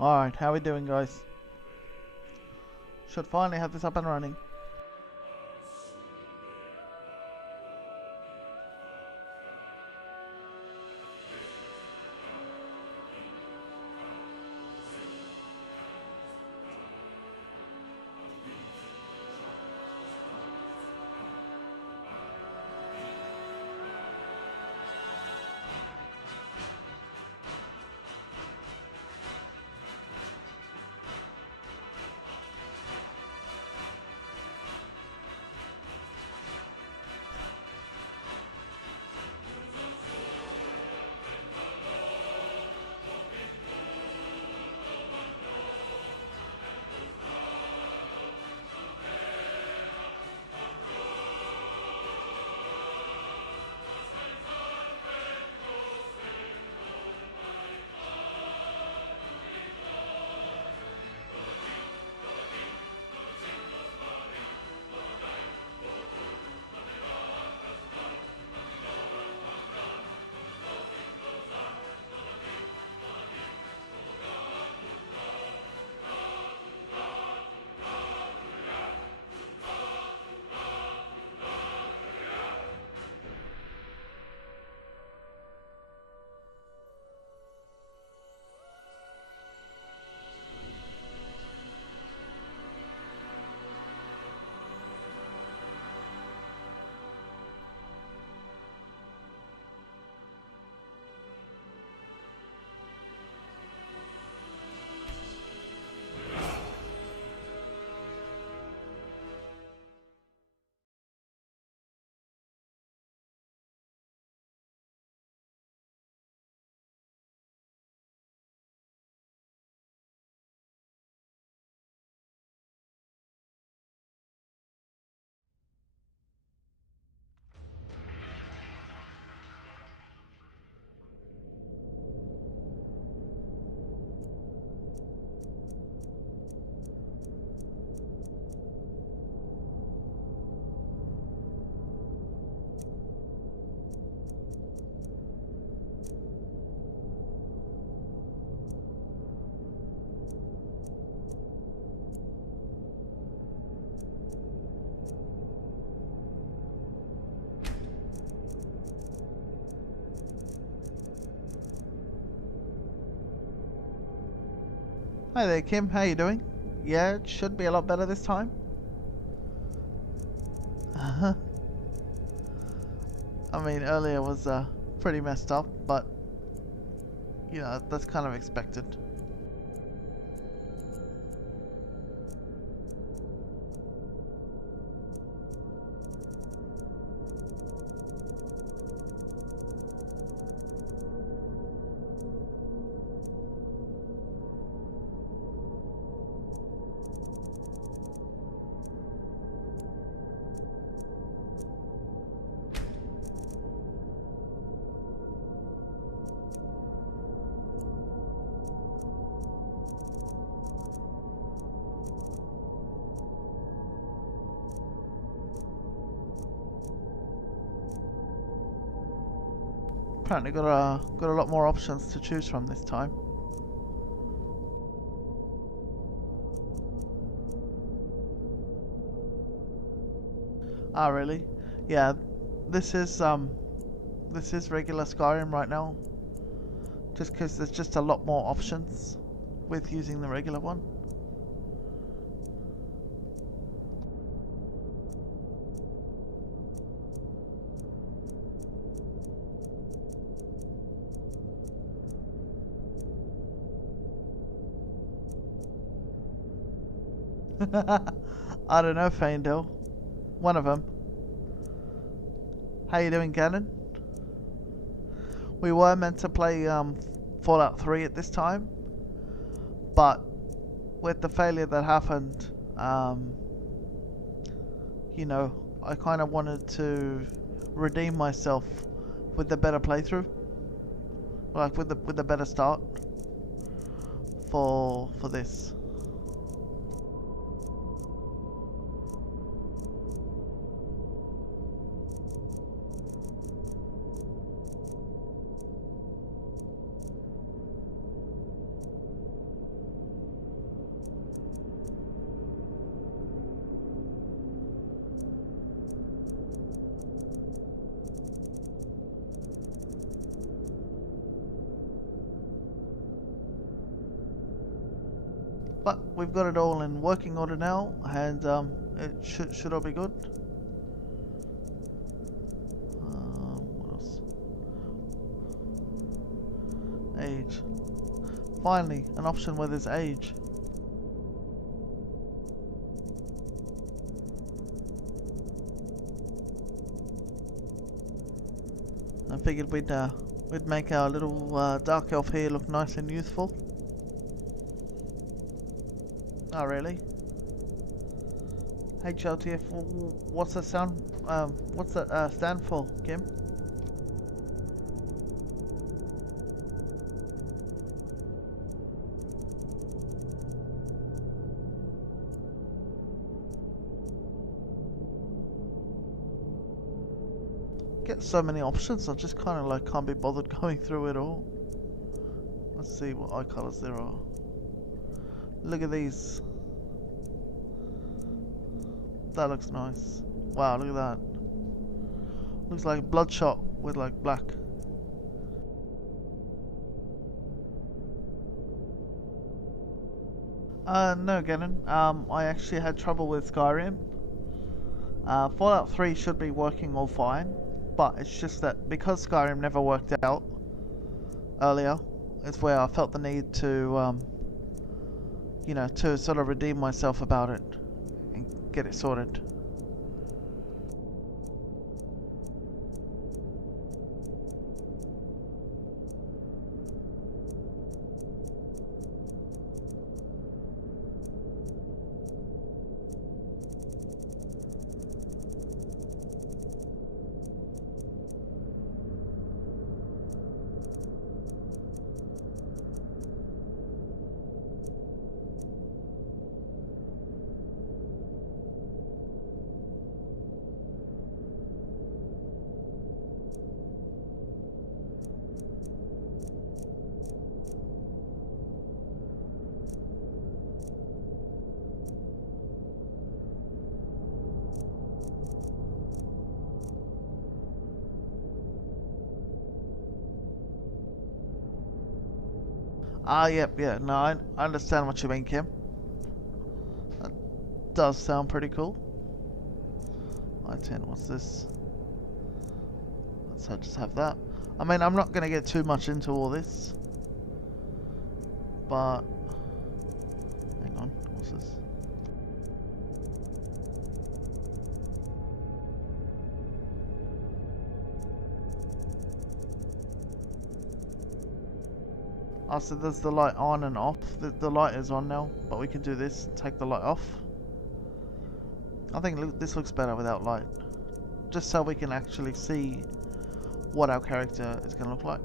Alright, how we doing, guys? Should finally have this up and running. Hi there, Kim. How you doing? Yeah, it should be a lot better this time. I mean, earlier was pretty messed up, but you know, that's kind of expected. Apparently got a lot more options to choose from this time. Ah, really? Yeah, this is regular Skyrim right now. Just because there's just a lot more options with using the regular one. I don't know, Faendale. One of them. How you doing, Gannon? We were meant to play Fallout 3 at this time, but with the failure that happened, you know, I kind of wanted to redeem myself with the better playthrough, like with the better start for this. But we've got it all in working order now, and it should all be good. What else? Age. Finally, an option where there's age. I figured we'd make our little dark elf here look nice and youthful. Oh really? HLTF. What's that sound? What's that stand for, Kim? Get so many options, I just kind of like can't be bothered going through it all. Let's see what eye colors there are. Look at these. That looks nice. Wow, look at that. Looks like Bloodshot with like black. No, Gannon. I actually had trouble with Skyrim. Fallout 3 should be working all fine, but it's just that because Skyrim never worked out earlier, it's where I felt the need to, you know, to sort of redeem myself about it and get it sorted. Yep, yeah, no, I understand what you mean, Kim. That does sound pretty cool. I-10, what's this? So just have that. I mean, I'm not going to get too much into all this. But... hang on, what's this? Oh, so there's the light on and off. The light is on now, but we can do this, take the light off. I think this looks better without light. Just so we can actually see what our character is going to look like.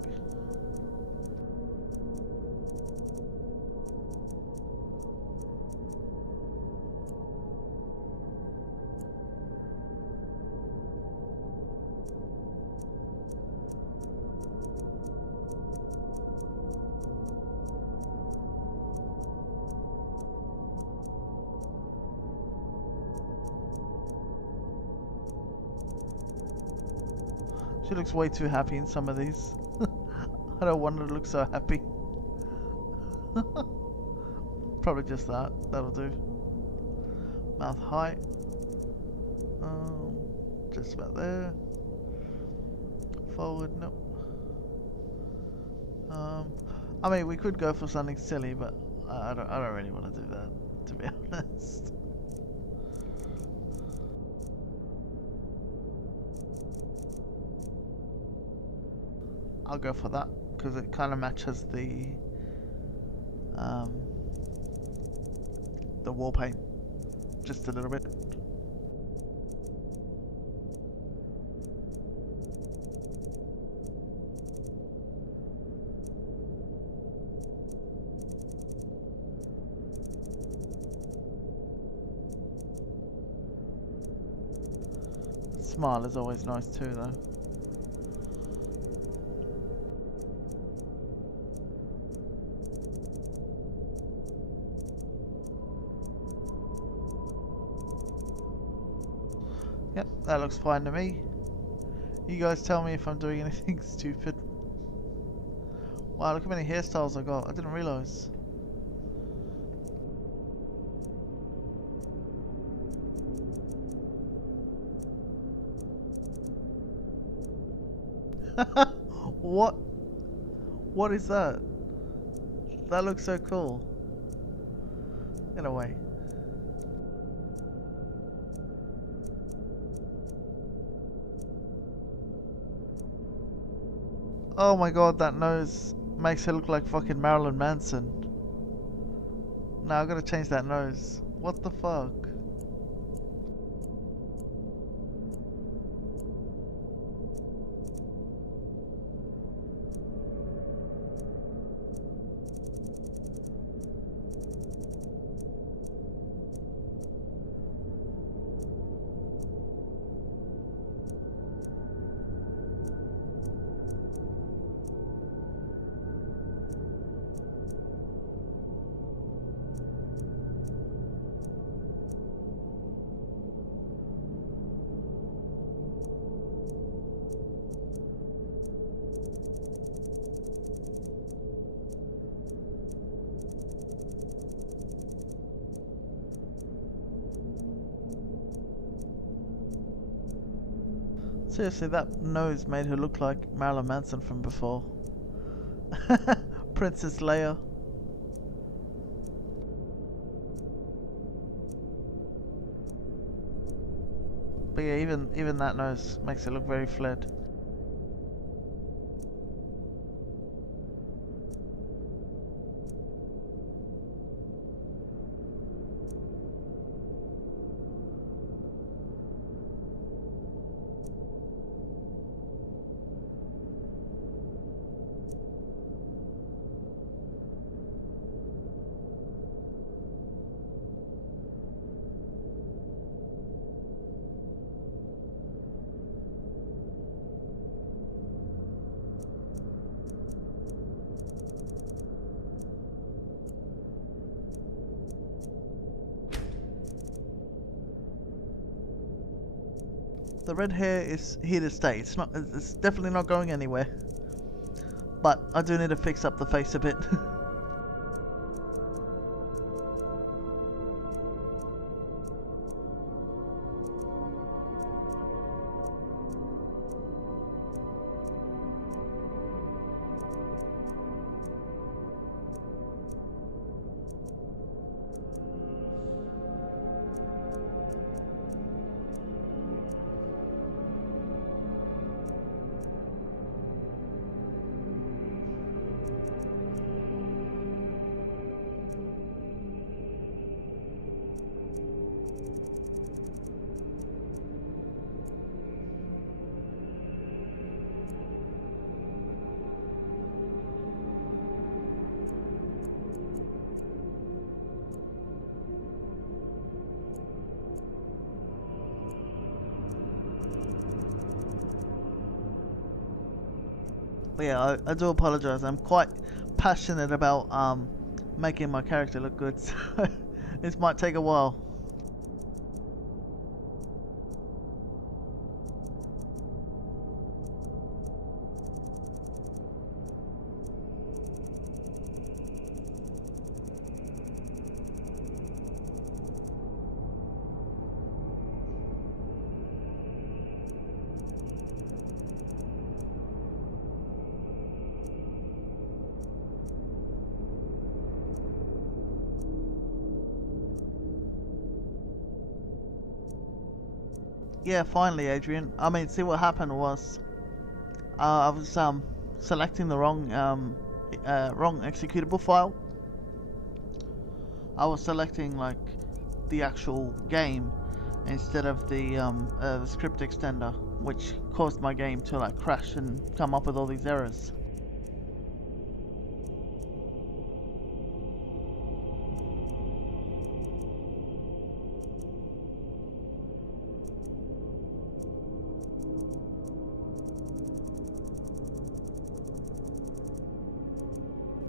She looks way too happy in some of these. I don't want her to look so happy. Probably just that. That'll do. Mouth height. Just about there. Forward, nope. I mean, we could go for something silly, but I don't really want to do that, to be honest. I'll go for that because it kind of matches the wall paint just a little bit. Smile is always nice too, though. Yep, that looks fine to me. You guys tell me if I'm doing anything stupid. Wow, look how many hairstyles I got. I didn't realise. What? What is that? That looks so cool. Get away. Oh my god, that nose makes it look like fucking Marilyn Manson. Now I gotta change that nose. What the fuck? Seriously, that nose made her look like Marilyn Manson from before. Princess Leia. But yeah, even that nose makes it look very flat. The red hair is here to stay. It's definitely not going anywhere. But I do need to fix up the face a bit. But yeah, I do apologize. I'm quite passionate about making my character look good, so this might take a while. Yeah, finally, Adrian. I mean, see what happened was I was selecting the wrong executable file. I was selecting like the actual game instead of the script extender, which caused my game to like crash and come up with all these errors.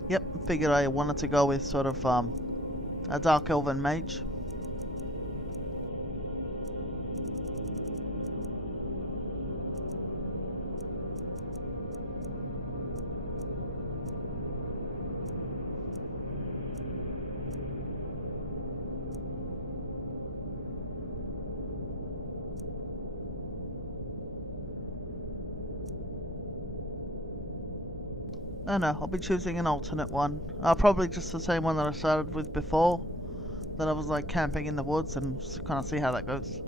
Yep, figured I wanted to go with sort of a Dark Elven Mage. I don't know, I'll be choosing an alternate one. Probably just the same one that I started with before. That I was like camping in the woods and just kind of see how that goes.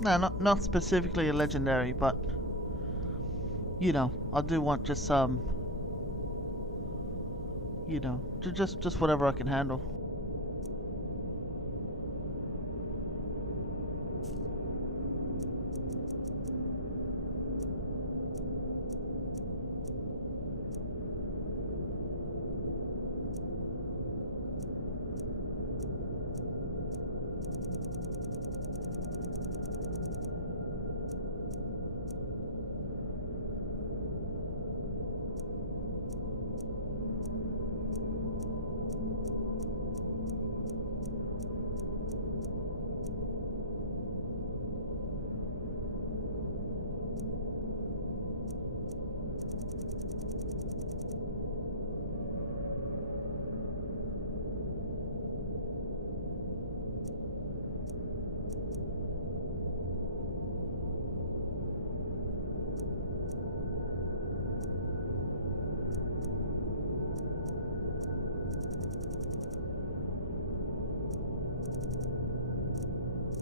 No, not specifically a legendary, but you know, I do want just some, you know, just whatever I can handle.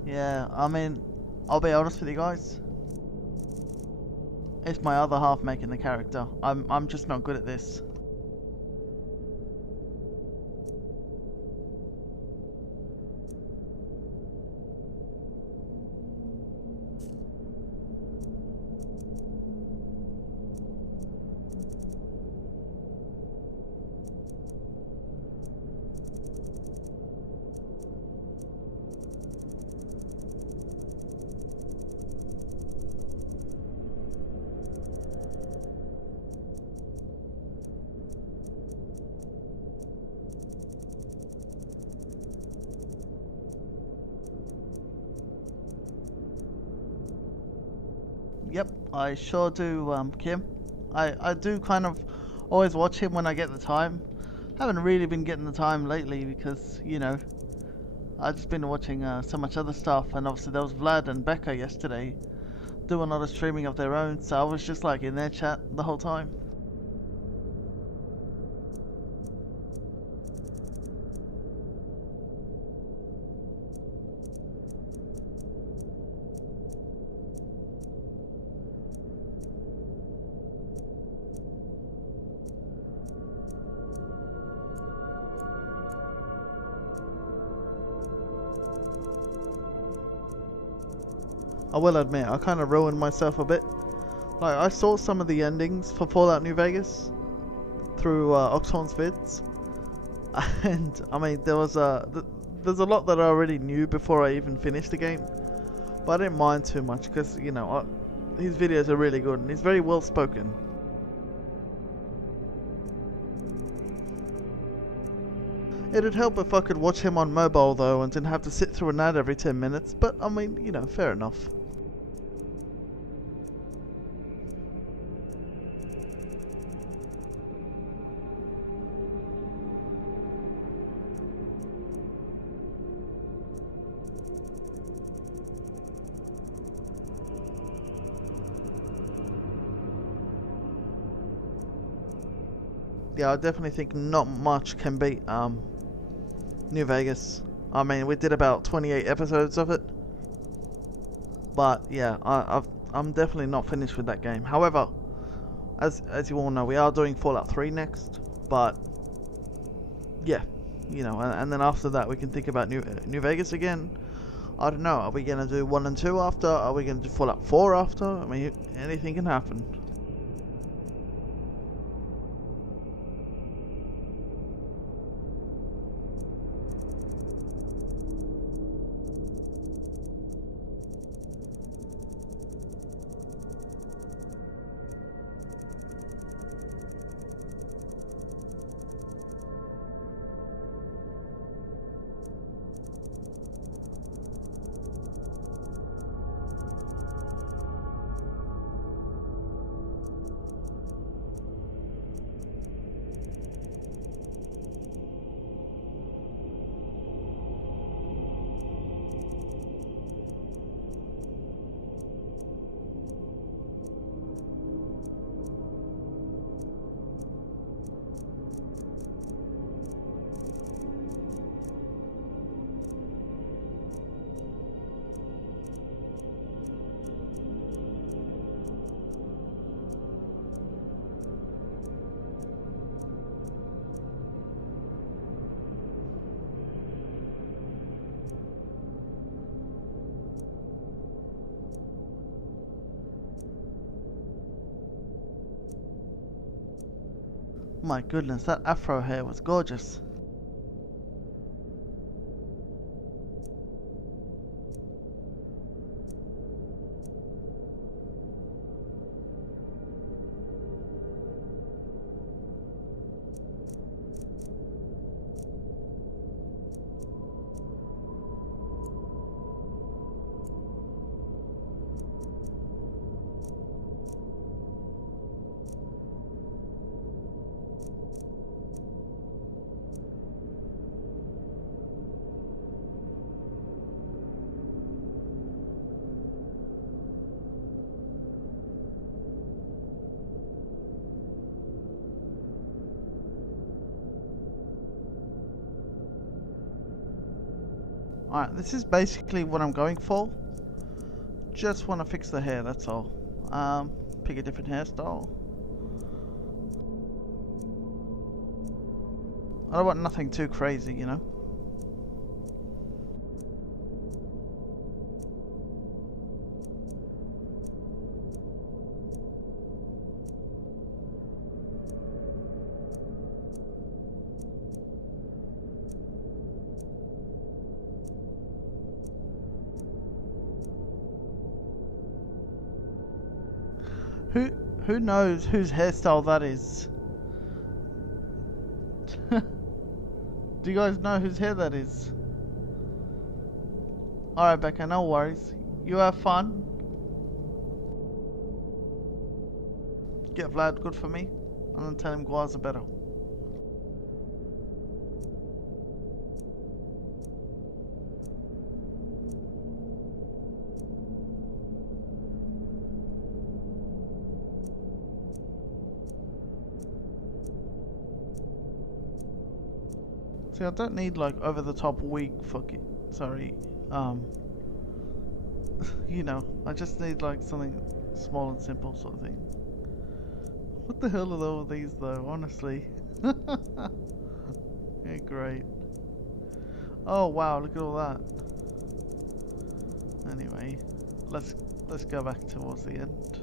Yeah, I mean, I'll be honest with you guys. It's my other half making the character. I'm just not good at this. Yep, I sure do, Kim. I do kind of always watch him when I get the time. Haven't really been getting the time lately because, you know, I've just been watching so much other stuff, and obviously there was Vlad and Becca yesterday doing all the streaming of their own, so I was just like in their chat the whole time. I will admit, I kind of ruined myself a bit. Like, I saw some of the endings for Fallout New Vegas through Oxhorn's vids, and I mean, there's a lot that I already knew before I even finished the game, but I didn't mind too much because, you know, his videos are really good and he's very well spoken. It'd help if I could watch him on mobile though and didn't have to sit through an ad every 10 minutes, but I mean, you know, fair enough. Yeah, I definitely think not much can beat New Vegas. I mean, we did about 28 episodes of it, but yeah, I'm definitely not finished with that game. However, as you all know, we are doing Fallout 3 next, but yeah, you know, and then after that we can think about New Vegas again. I don't know. Are we gonna do 1 and 2 after? Are we gonna do Fallout 4 after? I mean, anything can happen. My goodness, that afro hair was gorgeous. Alright, this is basically what I'm going for. Just want to fix the hair, that's all. Pick a different hairstyle. I don't want nothing too crazy, you know. Who knows whose hairstyle that is? Do you guys know whose hair that is? Alright, Becca, no worries. You have fun. Get Vlad good for me. I'm gonna tell him guas are better. See, I don't need like over the top wig fucking you know, I just need like something small and simple sort of thing. What the hell are all these though, honestly? Yeah, great. Oh wow, look at all that. Anyway, let's go back towards the end.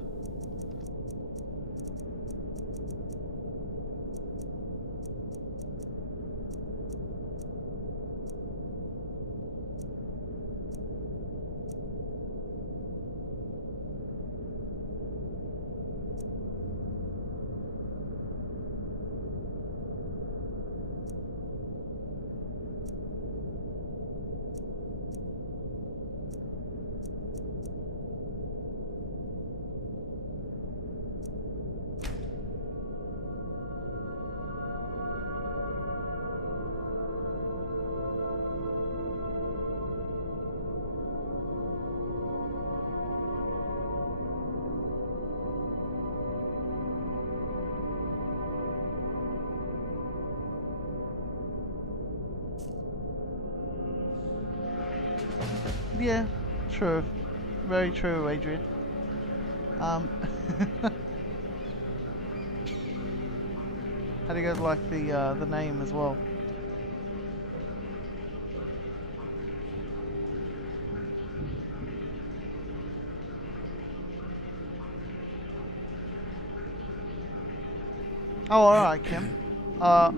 Yeah, true. Very true, Adrian. How do you guys like the name as well? Oh, alright, Kim. I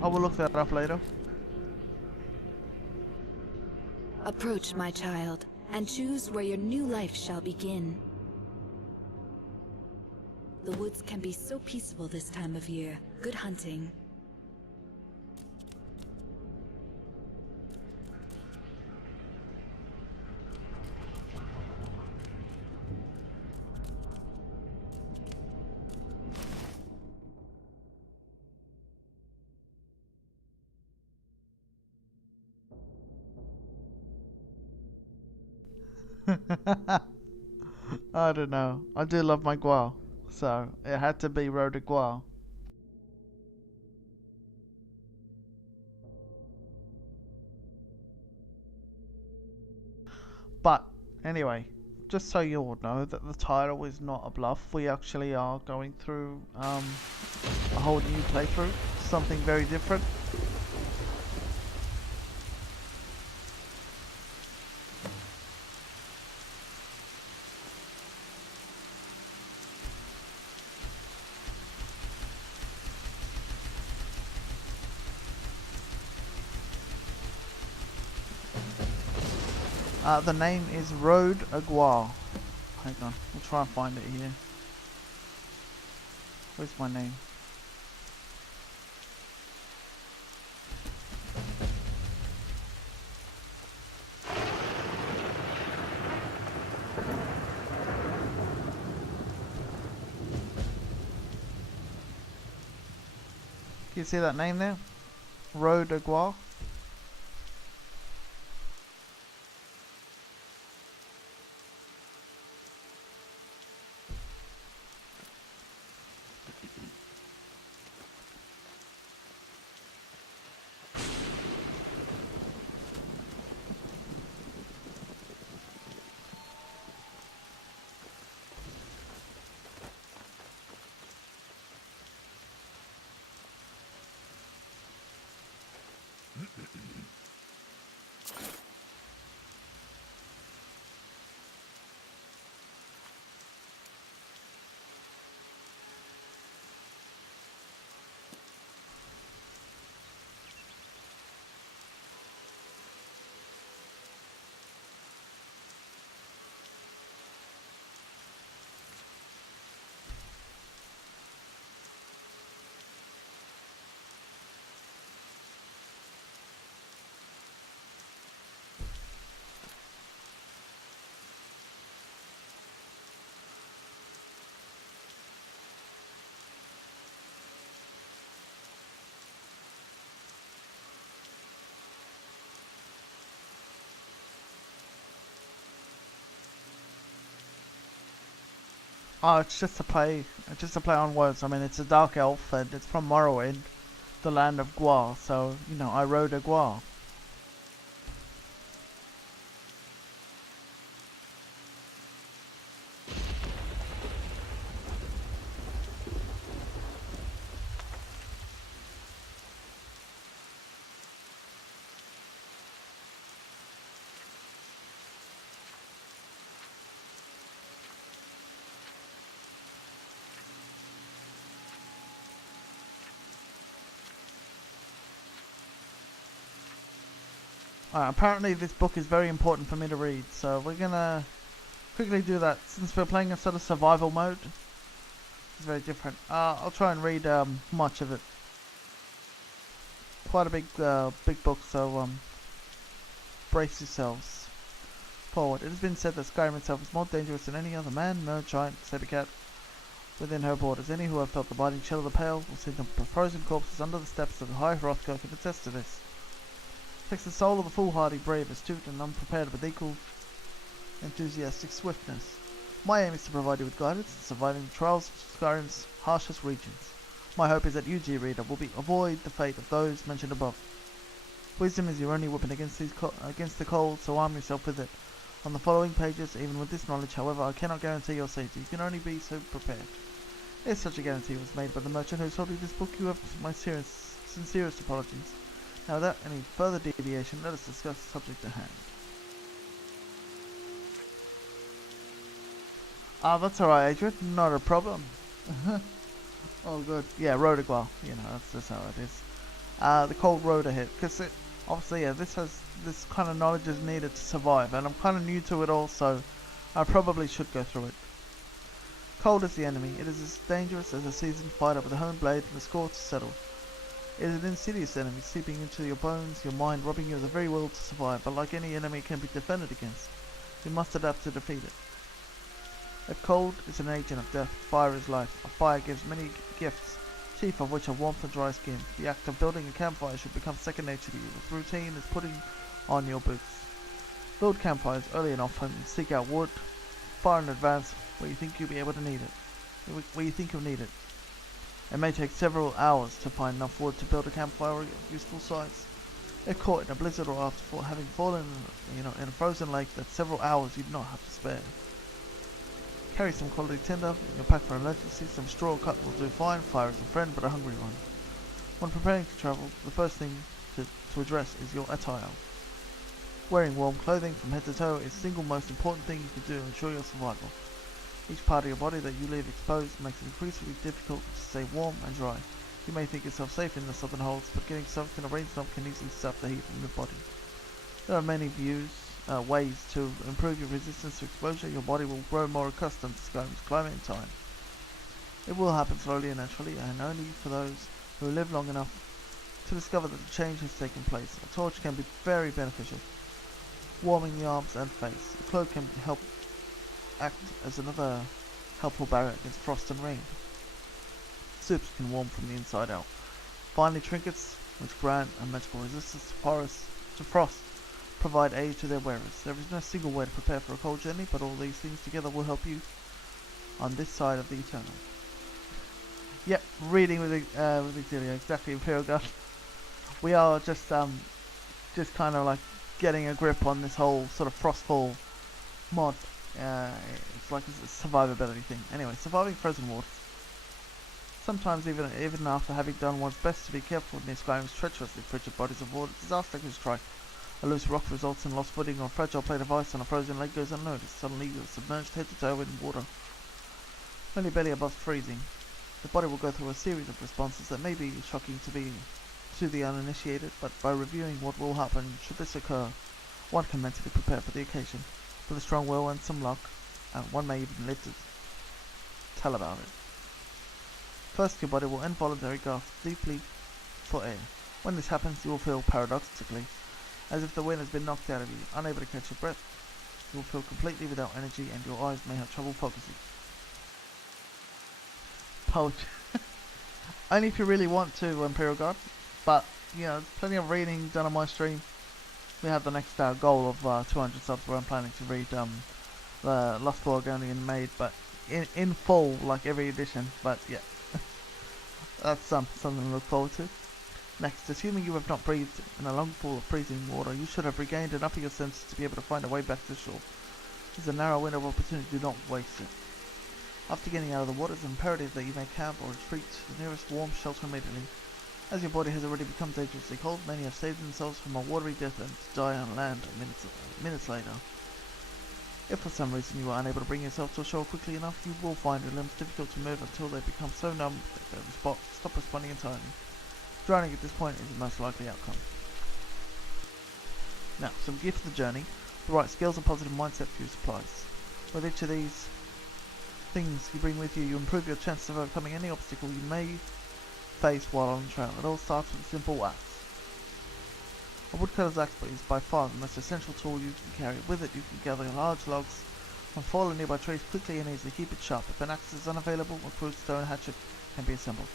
will look that up later. Approach, my child, and choose where your new life shall begin. The woods can be so peaceful this time of year. Good hunting. I don't know. I do love my guar, so it had to be Road to Guar. But anyway, just so you all know that the title is not a bluff. We actually are going through a whole new playthrough, something very different. The name is Road Aguar. Hang on, we'll try and find it here. Where's my name? Can you see that name there? Road Aguar. Oh, it's just a play on words. I mean, it's a dark elf, and it's from Morrowind, the land of Guar. So, you know, I rode a Guar. Apparently this book is very important for me to read, so we're gonna quickly do that. Since we're playing a sort of survival mode, it's very different. I'll try and read much of it. Quite a big book, so brace yourselves. Forward. It has been said that Skyrim itself is more dangerous than any other man, nerd, giant, said a cat within her borders. Any who have felt the biting chill of the pale will see the frozen corpses under the steps of the High Hrothgar can attest to this. Takes the soul of the foolhardy, brave, astute, and unprepared with equal enthusiastic swiftness. My aim is to provide you with guidance in surviving the trials of Skyrim's harshest regions. My hope is that you, dear reader, will avoid the fate of those mentioned above. Wisdom is your only weapon against the cold, so arm yourself with it. On the following pages, even with this knowledge, however, I cannot guarantee your safety. You can only be so prepared. If such a guarantee was made by the merchant who sold you this book, you have my sincerest apologies. Now, without any further deviation, let us discuss the subject at hand. That's alright, Adrian. Not a problem. Oh, good. Yeah, road Aguar. You know, that's how it is. The cold road ahead. Because, obviously, yeah, this kind of knowledge is needed to survive. And I'm kind of new to it all, so I probably should go through it. Cold is the enemy. It is as dangerous as a seasoned fighter with a honed blade and a score to settle. It is an insidious enemy, seeping into your bones, your mind, robbing you of the very will to survive, but like any enemy it can be defended against. You must adapt to defeat it. A cold is an agent of death, fire is life. A fire gives many gifts, chief of which are warmth and dry skin. The act of building a campfire should become second nature to you. Its routine is putting on your boots. Build campfires early and often, and seek out wood far in advance where you think you'll be able to need it. Where you think you'll need it. It may take several hours to find enough wood to build a campfire of useful size. If caught in a blizzard or after having fallen in a frozen lake, that's several hours you do not have to spare. Carry some quality tinder in your pack for emergency. Some straw cut will do fine. Fire is a friend, but a hungry one. When preparing to travel, the first thing to address is your attire. Wearing warm clothing from head to toe is the single most important thing you can do to ensure your survival. Each part of your body that you leave exposed makes it increasingly difficult to stay warm and dry. You may think yourself safe in the southern holds, but getting soaked in a rainstorm can easily sap the heat from your body. There are many views ways to improve your resistance to exposure. Your body will grow more accustomed to Skyrim's climate in time. It will happen slowly and naturally, and only for those who live long enough to discover that the change has taken place. A torch can be very beneficial, warming the arms and face. A cloak can help act as another helpful barrier against frost and rain. Soups can warm from the inside out. Finally, trinkets, which grant a magical resistance to frost, provide aid to their wearers. There is no single way to prepare for a cold journey, but all these things together will help you on this side of the Eternal. Yep, reading with Exilio, exactly, Imperial Guard. We are just kind of like getting a grip on this whole sort of Frostfall mod. It's like a survivability thing. Anyway, surviving frozen waters. Sometimes even after having done one's best to be careful near Skyrim's treacherously frigid bodies of water, disaster can strike. A loose rock results in lost footing, or a fragile plate of ice on a frozen lake goes unnoticed. Suddenly you're submerged head to toe in water, only barely above freezing. The body will go through a series of responses that may be shocking to the uninitiated, but by reviewing what will happen should this occur, one can mentally prepare for the occasion. With a strong will and some luck, one may even live to tell about it. First, your body will involuntarily gasp deeply for air. When this happens, you will feel paradoxically as if the wind has been knocked out of you, unable to catch your breath. You will feel completely without energy, and your eyes may have trouble focusing. Poetry. Only if you really want to, Imperial Guard. But, you know, there's plenty of reading done on my stream. We have the next goal of 200 subs where I'm planning to read the Lost Borgonian Maid, but in full, like every edition. But yeah, that's something to look forward to. Next, assuming you have not breathed in a long pool of freezing water, you should have regained enough of your senses to be able to find a way back to shore. This is a narrow window of opportunity, do not waste it. After getting out of the water, it's imperative that you may camp or retreat to the nearest warm shelter immediately. As your body has already become dangerously cold, many have saved themselves from a watery death and to die on land minutes later. If for some reason you are unable to bring yourself to shore quickly enough, you will find your limbs difficult to move until they become so numb that they stop responding entirely. Drowning at this point is the most likely outcome. Now, some gear for the journey, the right skills and positive mindset for your supplies. With each of these things you bring with you, you improve your chances of overcoming any obstacle you may face while on the trail. It all starts with a simple axe. A woodcutter's axe is by far the most essential tool you can carry. With it you can gather large logs from fallen nearby trees quickly and easily. Keep it sharp. If an axe is unavailable, a crude stone hatchet can be assembled.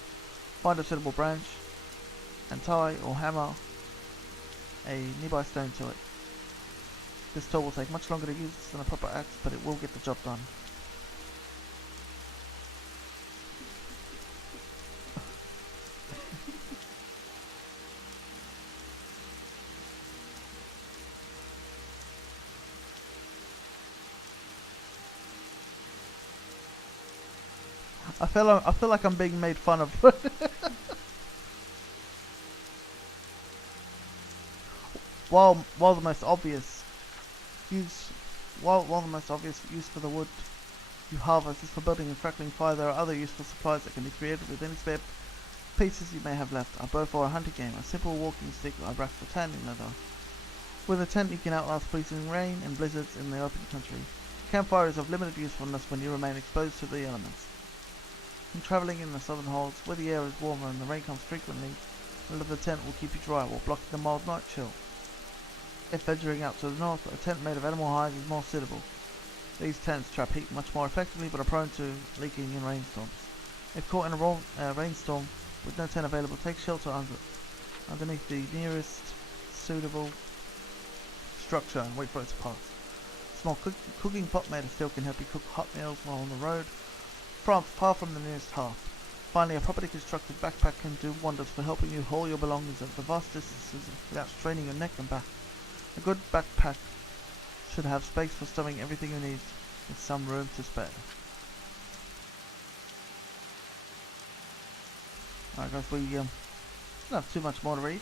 Find a suitable branch and tie or hammer a nearby stone to it. This tool will take much longer to use than a proper axe, but it will get the job done. I feel like I'm being made fun of. While the most obvious use for the wood you harvest is for building and crackling fire, there are other useful supplies that can be created with any spare pieces you may have left. A bow for a hunting game, a simple walking stick, a rack for tanning leather. With a tent you can outlast freezing rain and blizzards in the open country. Campfire is of limited usefulness when you remain exposed to the elements. When travelling in the southern holds, where the air is warmer and the rain comes frequently, the leather tent will keep you dry while blocking the mild night chill. If venturing out to the north, a tent made of animal hides is more suitable. These tents trap heat much more effectively but are prone to leaking in rainstorms. If caught in a rainstorm with no tent available, take shelter underneath the nearest suitable structure and wait for it to pass. A small cooking pot made of steel can help you cook hot meals while on the road, far from the nearest hearth. Finally, a properly constructed backpack can do wonders for helping you haul your belongings over the vast distances without straining your neck and back. A good backpack should have space for stowing everything you need, with some room to spare. Alright guys, we don't have too much more to read.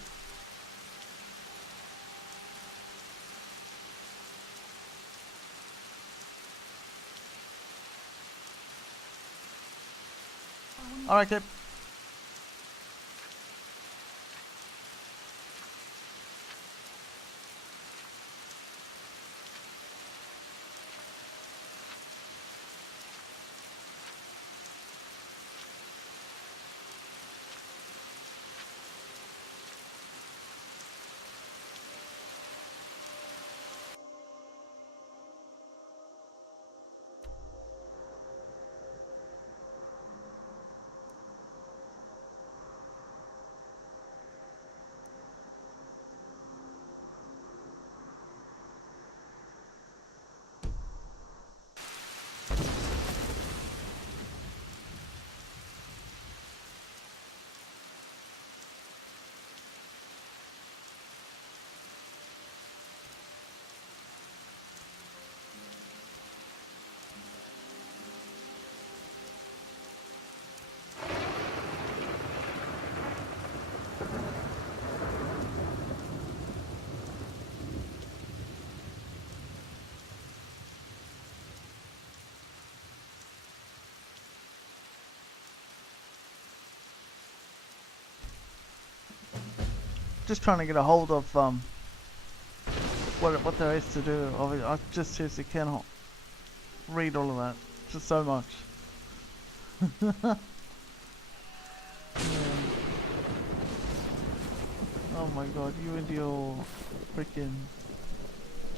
Alright, kid. Just trying to get a hold of what there is to do. I just seriously cannot read all of that. Just so much. Yeah. Oh my god, you and your freaking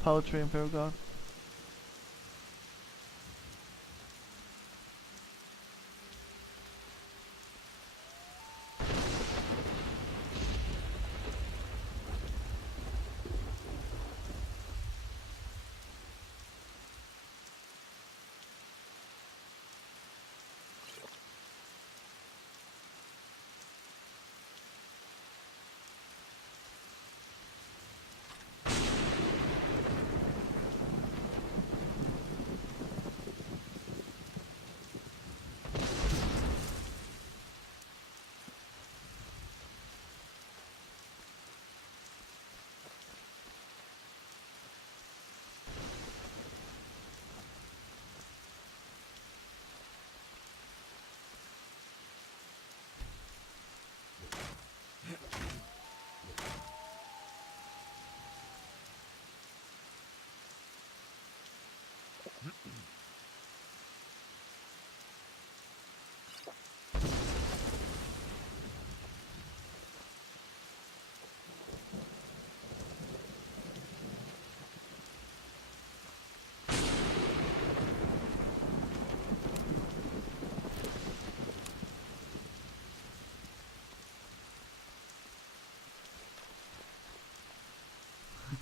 poetry, Imperial God.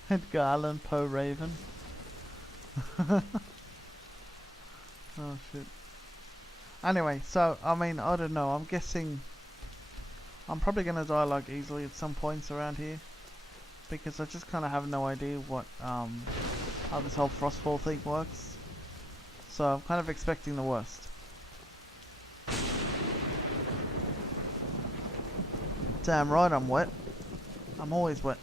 Edgar Allan Poe Raven. Oh shit. Anyway, so I mean, I don't know. I'm guessing I'm probably gonna die like easily at some points around here because I just kind of have no idea what how this whole Frostfall thing works. So I'm kind of expecting the worst. Damn right, I'm wet. I'm always wet.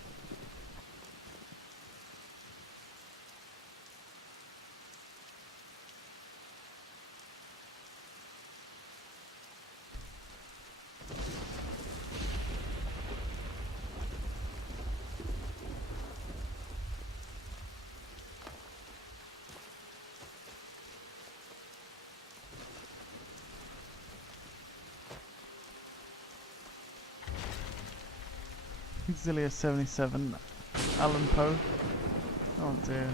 Exilia 77, Allan Poe. Oh dear.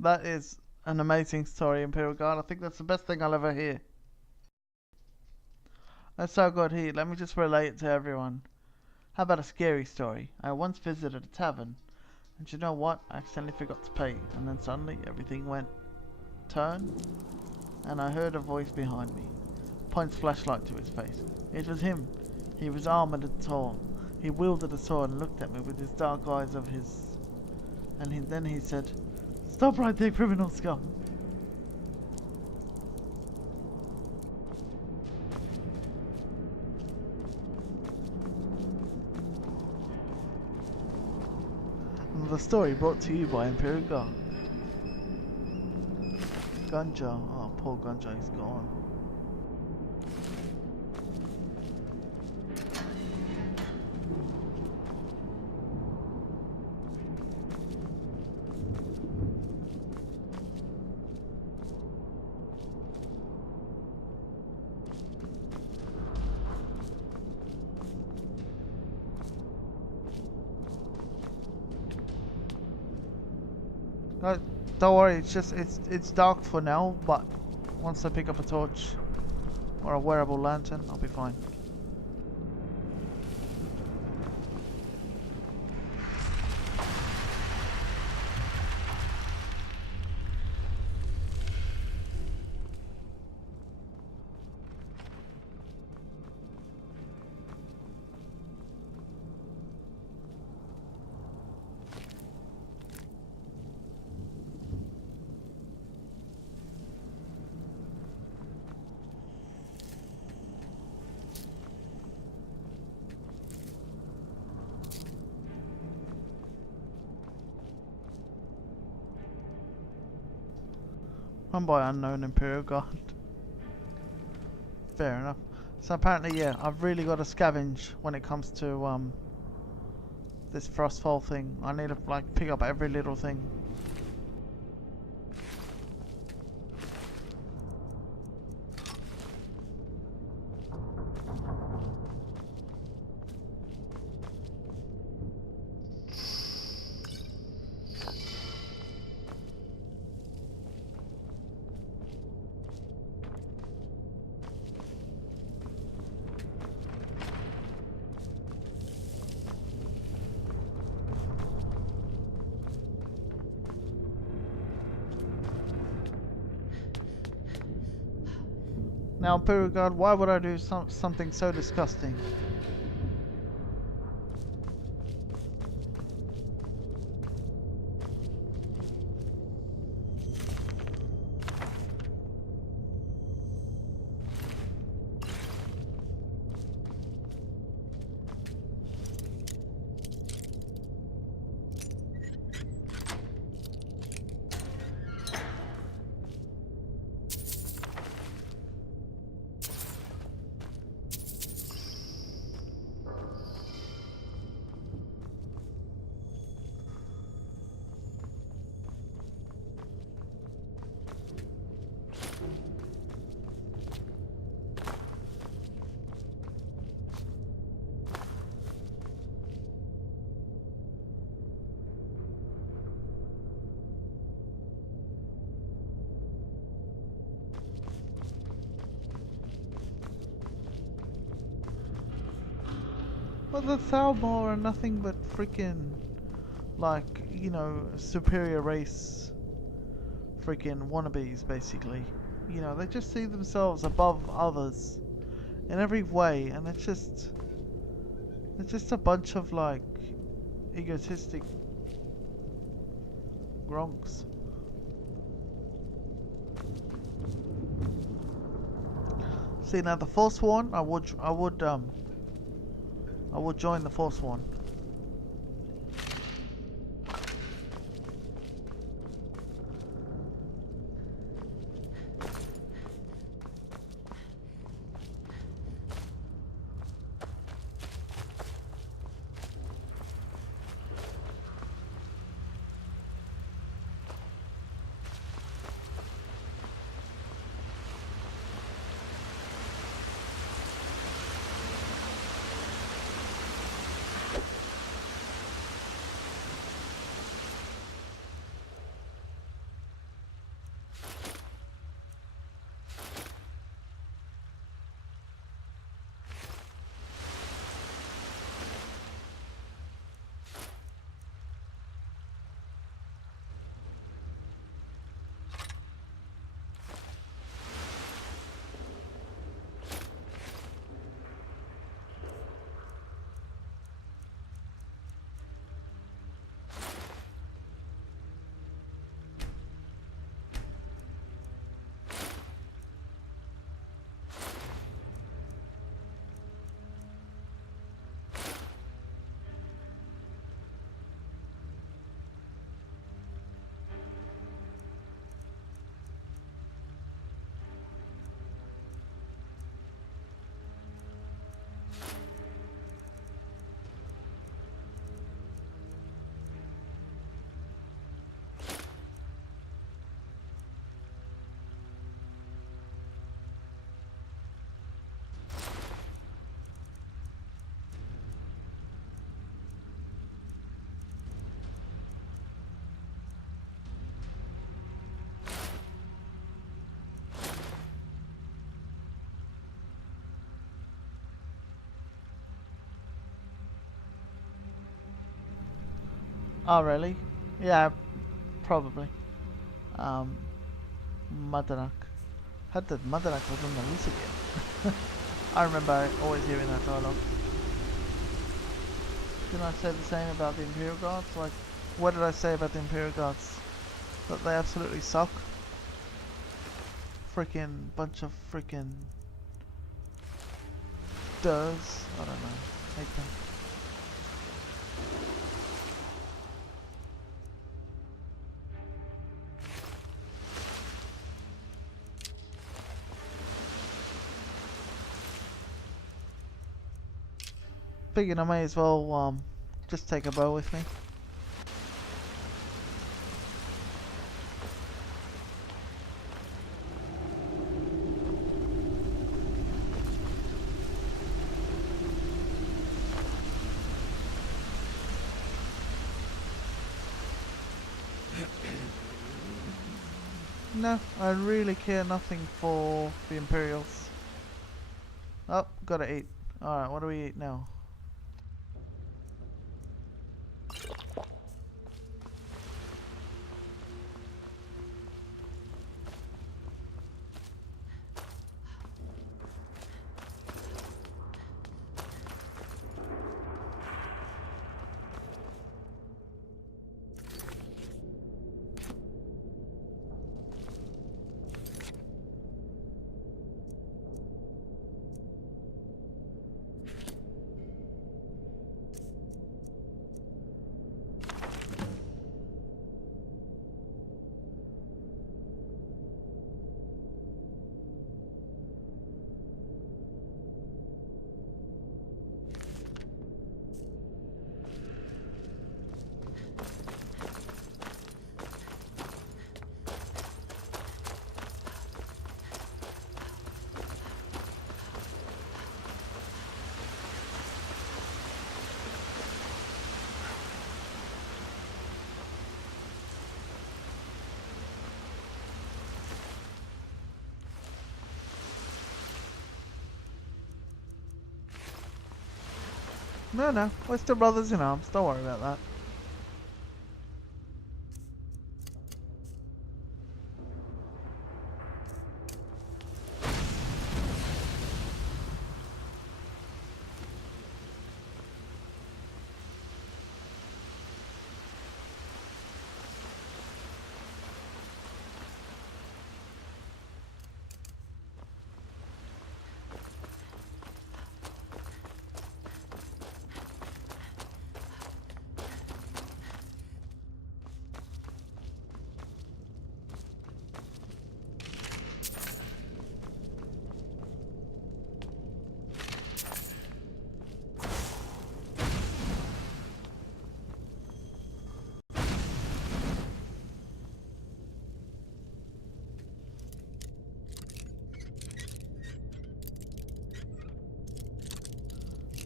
That is an amazing story, Imperial Guard. I think that's the best thing I'll ever hear. That's so good. Here, let me just relay it to everyone. How about a scary story? I once visited a tavern, and you know what? I accidentally forgot to pay, and then suddenly everything went turn, and I heard a voice behind me. points flashlight to his face. It was him. He was armored and tall. He wielded a sword and looked at me with his dark eyes of his... then he said, "Stop right there, criminal scum." And the story brought to you by Imperial Guard. Gunja. Oh, poor Gunja, he's gone. No, don't worry, it's dark for now, but once I pick up a torch or a wearable lantern, I'll be fine. Run by unknown Imperial Guard. Fair enough. So apparently, yeah, I've really got to scavenge when it comes to this Frostfall thing. I need to like pick up every little thing. Now, Imperial Guard, why would I do something so disgusting? But the Thalmor are nothing but freaking, like, you know, superior race freaking wannabes, basically. You know, they just see themselves above others in every way, and it's just a bunch of, like, egotistic gronks. See, now the Forsworn, I would join the Forsworn. Oh, really? Yeah, probably. Um, Madanak. Had that Madanak was on the loose again. I remember always hearing that dialogue. Didn't I say the same about the Imperial Guards? Like, what did I say about the Imperial Guards? That they absolutely suck? Freaking bunch of freaking does. I don't know. Hate them. Figured I may as well just take a bow with me. No, I really care nothing for the Imperials. Oh, gotta eat. Alright, what do we eat now? No, we're still brothers in arms. Don't worry about that.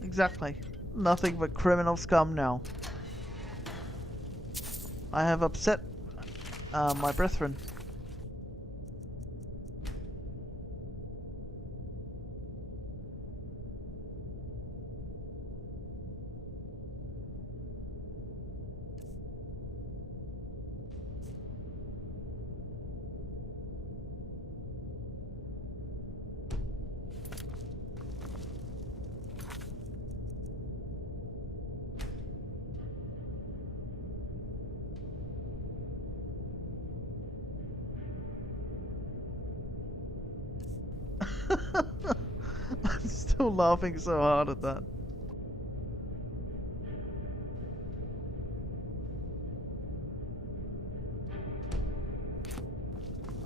Exactly. Nothing but criminal scum now. I have upset my brethren. I'm still laughing so hard at that.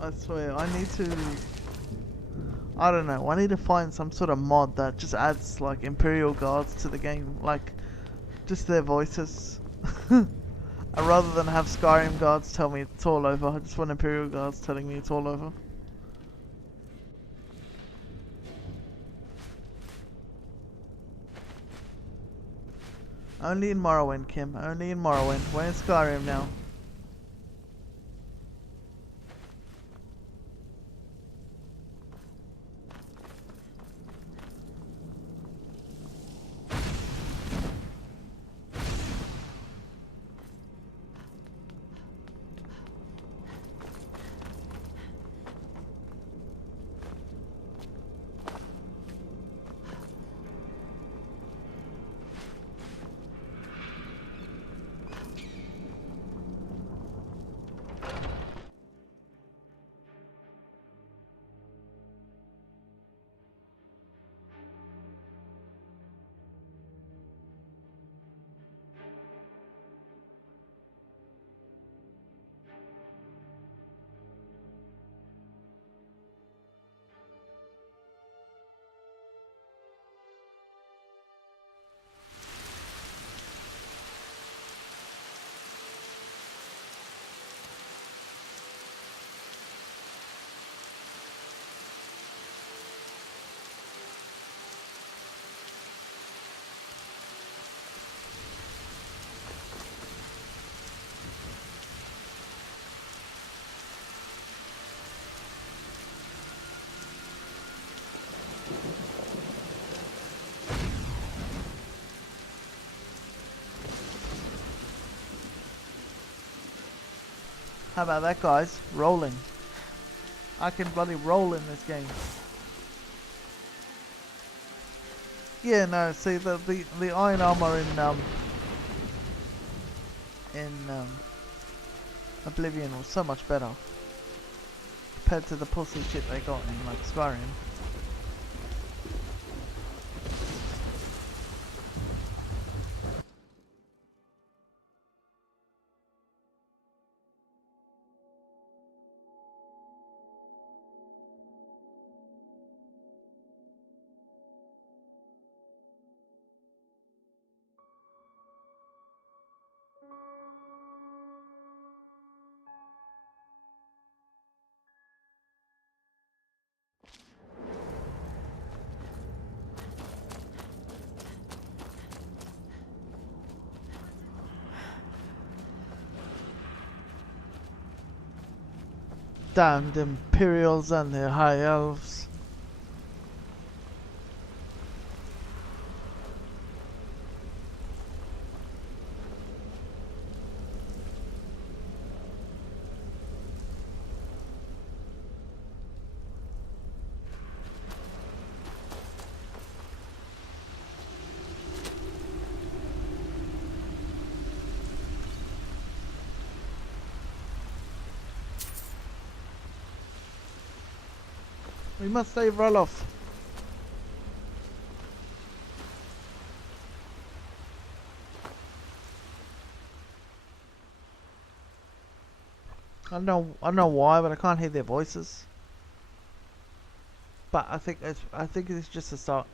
I swear, I need to... I don't know, I need to find some sort of mod that just adds, like, Imperial Guards to the game. Like, just their voices. Rather than have Skyrim Guards tell me it's all over, I just want Imperial Guards telling me it's all over. Only in Morrowind, Kim. Only in Morrowind. We're in Skyrim now. How about that, guys? Rolling. I can bloody roll in this game. Yeah, no. See, the iron armor in Oblivion was so much better compared to the pussy shit they got in like Skyrim. Damned Imperials and their high elves. We must save Roloff. I don't know why, but I can't hear their voices. But I think it's just a start.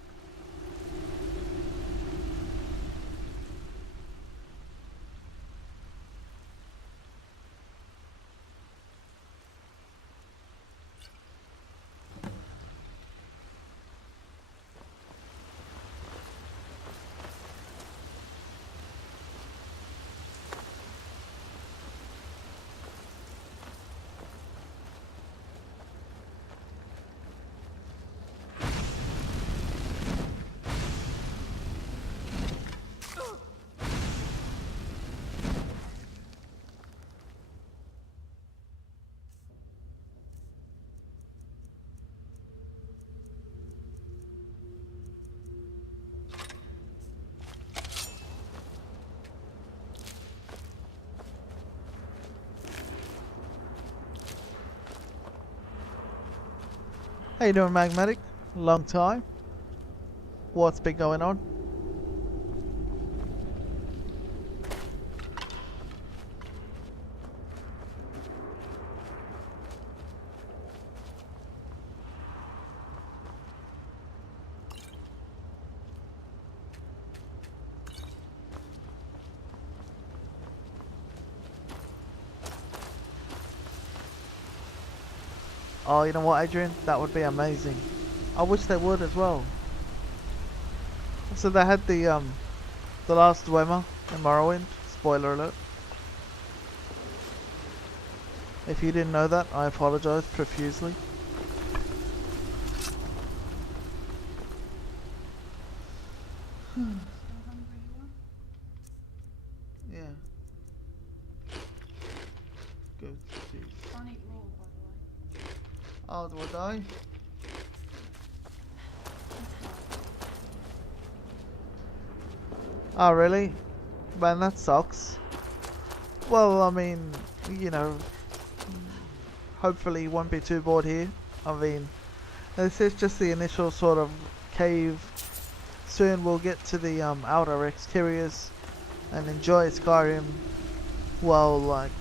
How you doing, Magmatic? Long time. What's been going on? Oh, you know what, Adrian? That would be amazing. I wish they would as well. So they had the last Dwemer in Morrowind. Spoiler alert. If you didn't know that, I apologize profusely. Yeah. Good. Can't eat raw, by the way. Oh, do I die? Oh, really? Man, that sucks. Well, I mean, you know, hopefully you won't be too bored here. I mean, this is just the initial sort of cave. Soon we'll get to the outer exteriors and enjoy Skyrim while, like,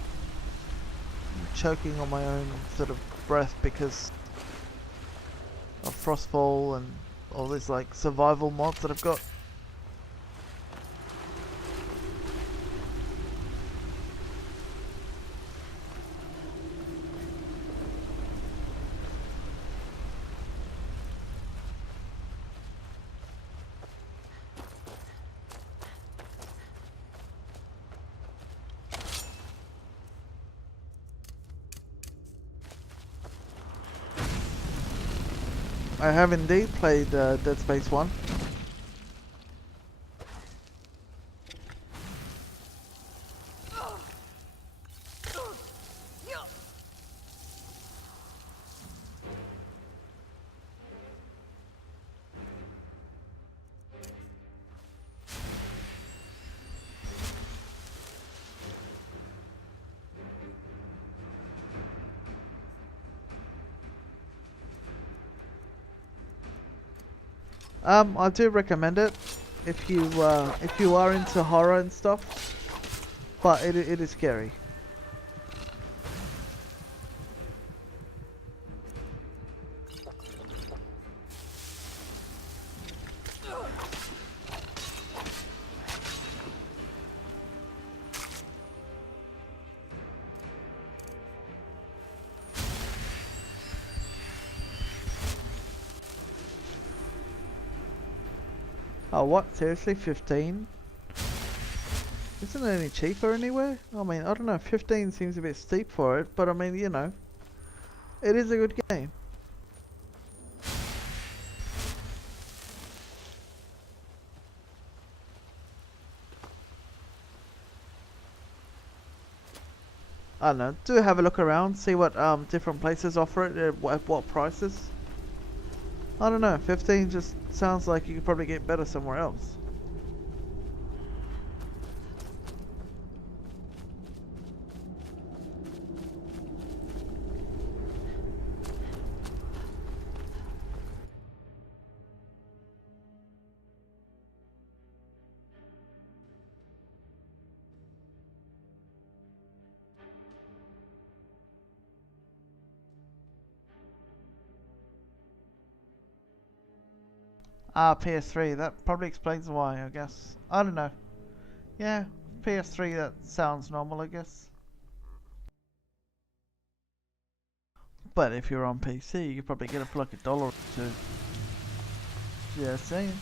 choking on my own sort of breath because of Frostfall and all these, like, survival mods that I've got. I have indeed played Dead Space 1. I do recommend it if you are into horror and stuff, but it is scary. Oh, what? Seriously? 15? Isn't it any cheaper anywhere? I mean, I don't know, 15 seems a bit steep for it, but I mean, you know, it is a good game. I don't know, do have a look around, see what different places offer it at what prices. I don't know, 15 just sounds like you could probably get better somewhere else. Ah, PS3, that probably explains why, I guess. I don't know. Yeah, PS3, that sounds normal, I guess. But if you're on PC, you could probably get it for like $1 or $2. Yeah, saying.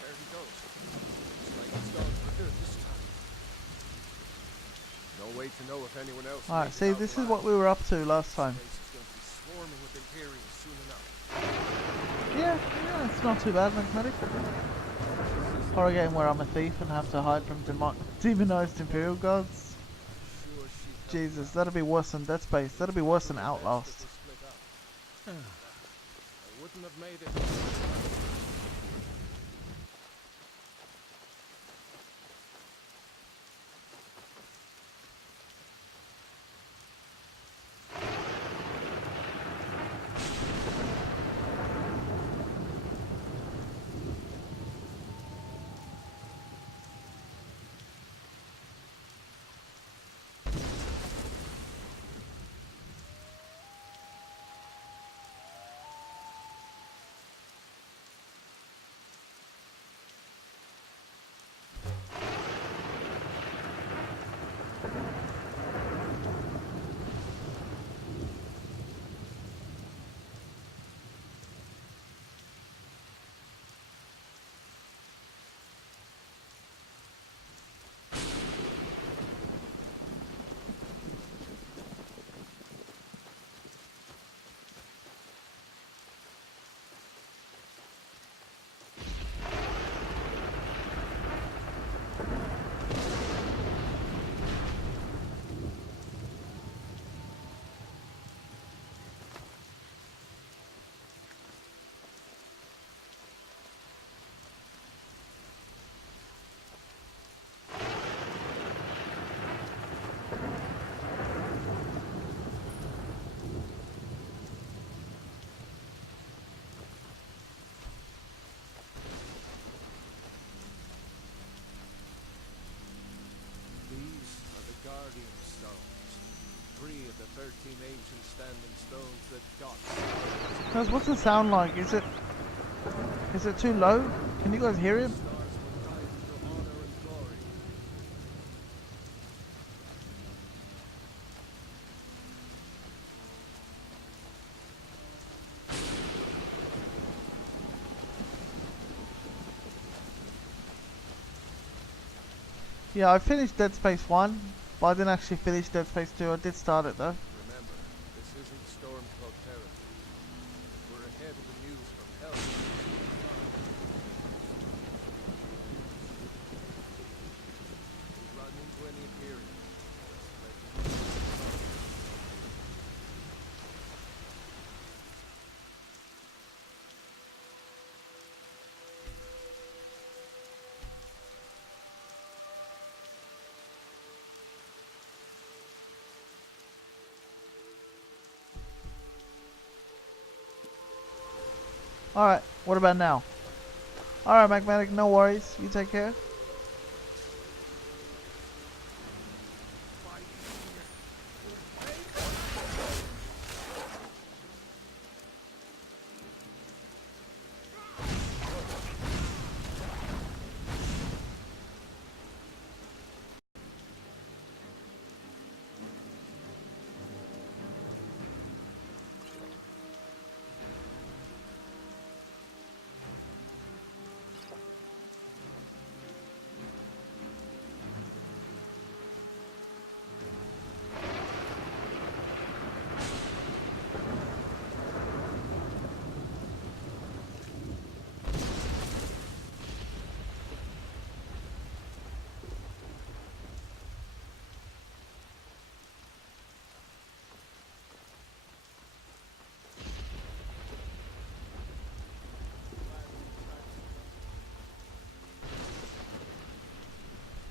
There he goes. Looks like he's gone for good this time. No way to know if anyone else. Alright, see, this is what we were up to last time. This place is going to be swarming with Imperials soon enough. Yeah, it's not too bad, Mathematic. Horror game where I'm a thief and have to hide from demonized Imperial guards. Sure she's Jesus, that'd be worse than Dead Space. That'd be worse than Outlast. I wouldn't have made it. Guardian stones. 3 of the 13 ancient standing stones that got. Guys, what's the sound like? Is it too low? Can you guys hear it? Stars will guide to honor and glory. Yeah, I finished Dead Space 1, but I didn't actually finish Dead Space 2. I did start it though. Remember, this isn't Stormcloak territory. We're ahead of the news from hell. Run into any Imperials. Alright, what about now? Alright, Magmatic, no worries. You take care.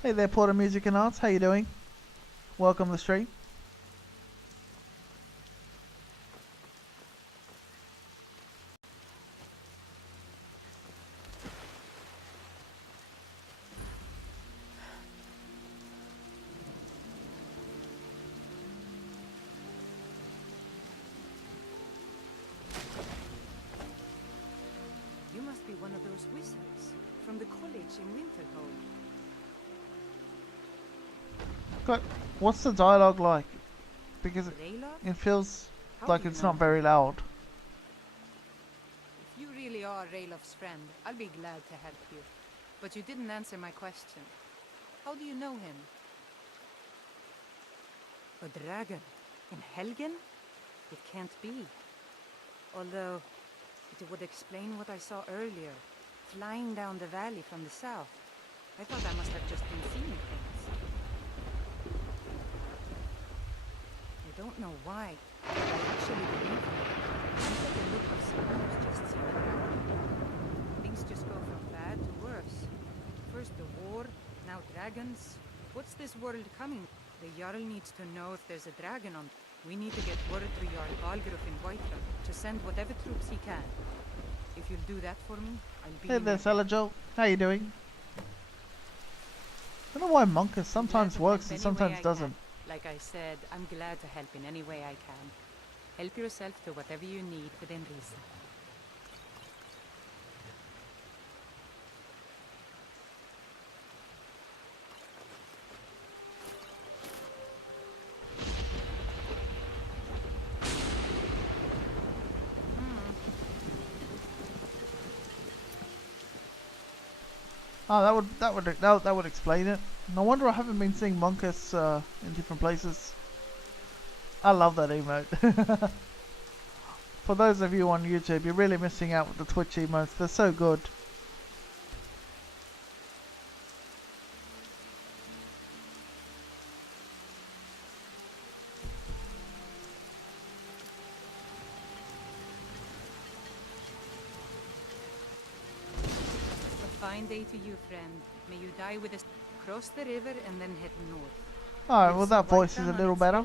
Hey there, Porter Music and Arts. How you doing? Welcome to the stream. You must be one of those wizards from the college in Winterhold. Good. What's the dialogue like? Because Raylock? it feels How like do you it's know not very loud. If you really are Raylock's friend, I'll be glad to help you. But you didn't answer my question. How do you know him? A dragon? In Helgen? It can't be. Although, it would explain what I saw earlier, flying down the valley from the south. I thought I must have just been seeing things. I don't know why, but I actually believe it. Look at the look of someone who's just seen it happen. Things just go from bad to worse. First the war, now dragons. What's this world coming? The Jarl needs to know if there's a dragon on. We need to get word to Jarl Balgruuf in Whiterun to send whatever troops he can. If you'll do that for me, I'll be... Hey there, Salajo. How you doing? I don't know why Monkus sometimes works and sometimes doesn't. Like I said, I'm glad to help in any way I can. Help yourself to whatever you need within reason. Oh, that would explain it. No wonder I haven't been seeing Monkus in different places. I love that emote. For those of you on YouTube, you're really missing out with the Twitch emotes. They're so good. Fine day to you, friend. May you die with us. Cross the river and then head north. Alright, well that voice is a little better.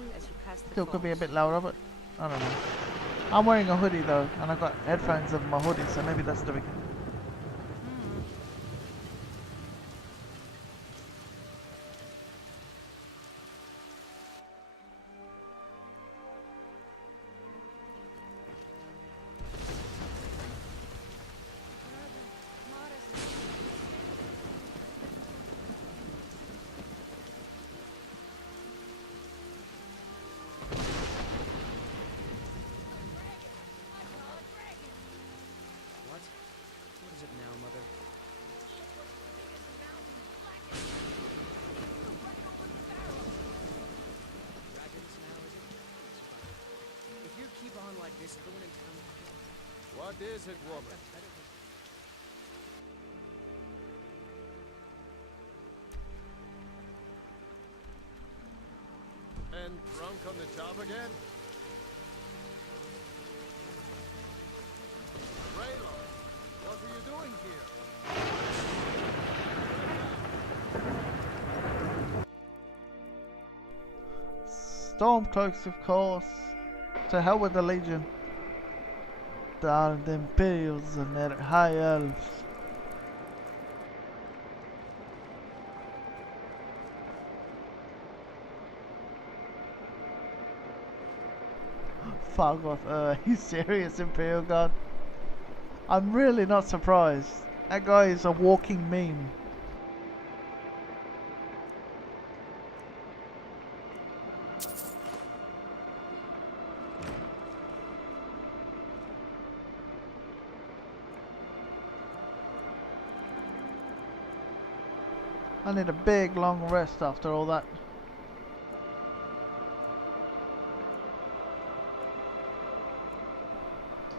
Still could be a bit louder, but I don't know. I'm wearing a hoodie though, and I've got headphones over my hoodie, so maybe that's doing it. What is it, woman? And drunk on the job again? Raylock, what are you doing here? Stormcloaks, of course. To hell with the Legion. the Imperials and their high elves. Fuck off, are you serious, Imperial Guard? I'm really not surprised. That guy is a walking meme. I need a big long rest after all that.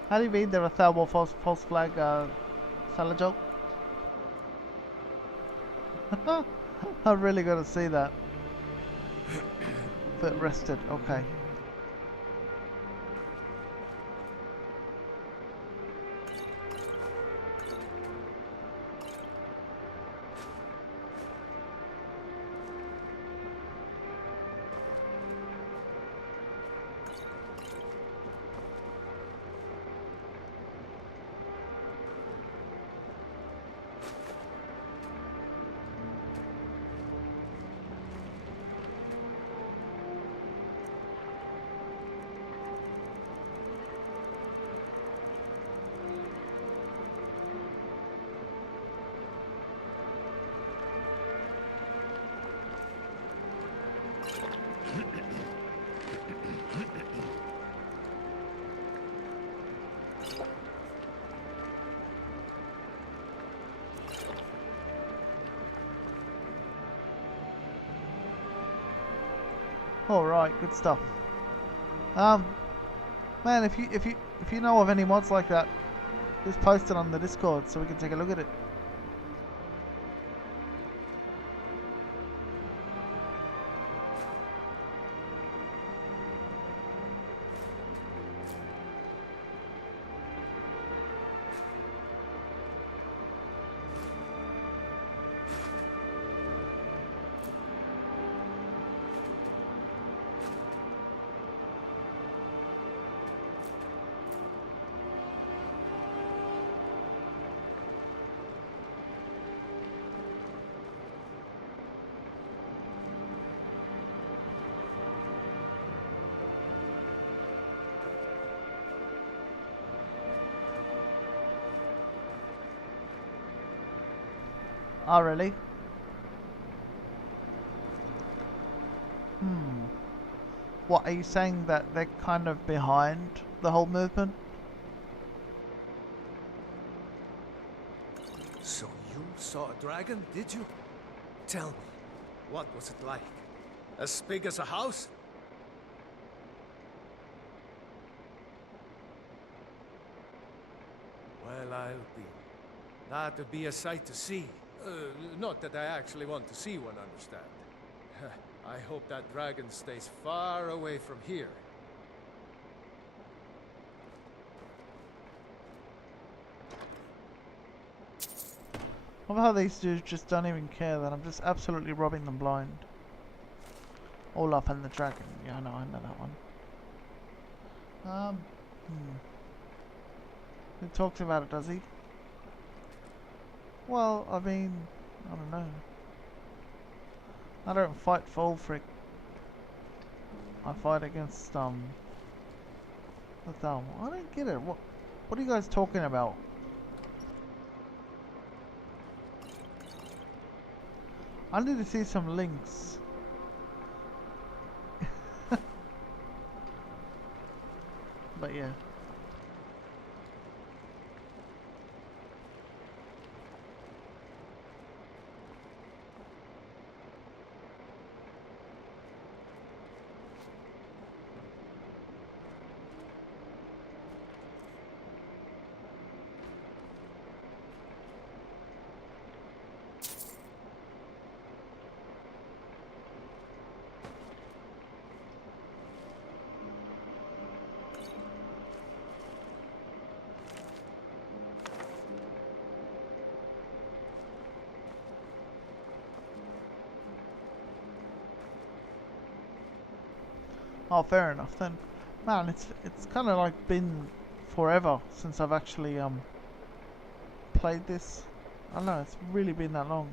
How do you mean they're a thermal false flag Salajol? I'm really gonna see that. Foot rested, okay. Alright, good stuff. Man, if you know of any mods like that, just post it on the Discord so we can take a look at it. Oh, really? What, are you saying that they're kind of behind the whole movement? So you saw a dragon, did you? Tell me, what was it like? As big as a house? Well, I'll be. That would be a sight to see. Not that I actually want to see one, understand. I hope that dragon stays far away from here. I love how these dudes just don't even care that I'm just absolutely robbing them blind. Olaf and the dragon. Yeah, I know that one. He talks about it, does he? Well, I mean, I don't know. I don't fight for Ulfric. I fight against the Thalmor. I don't get it. What are you guys talking about? I need to see some links. But yeah. Oh, fair enough then. Man, it's kind of like been forever since I've actually played this. I don't know, it's really been that long.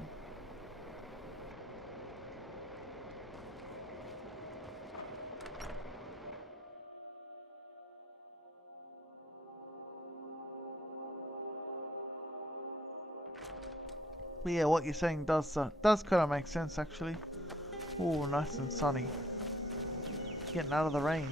But yeah, what you're saying does kind of make sense actually. Oh, nice and sunny. Getting out of the rain.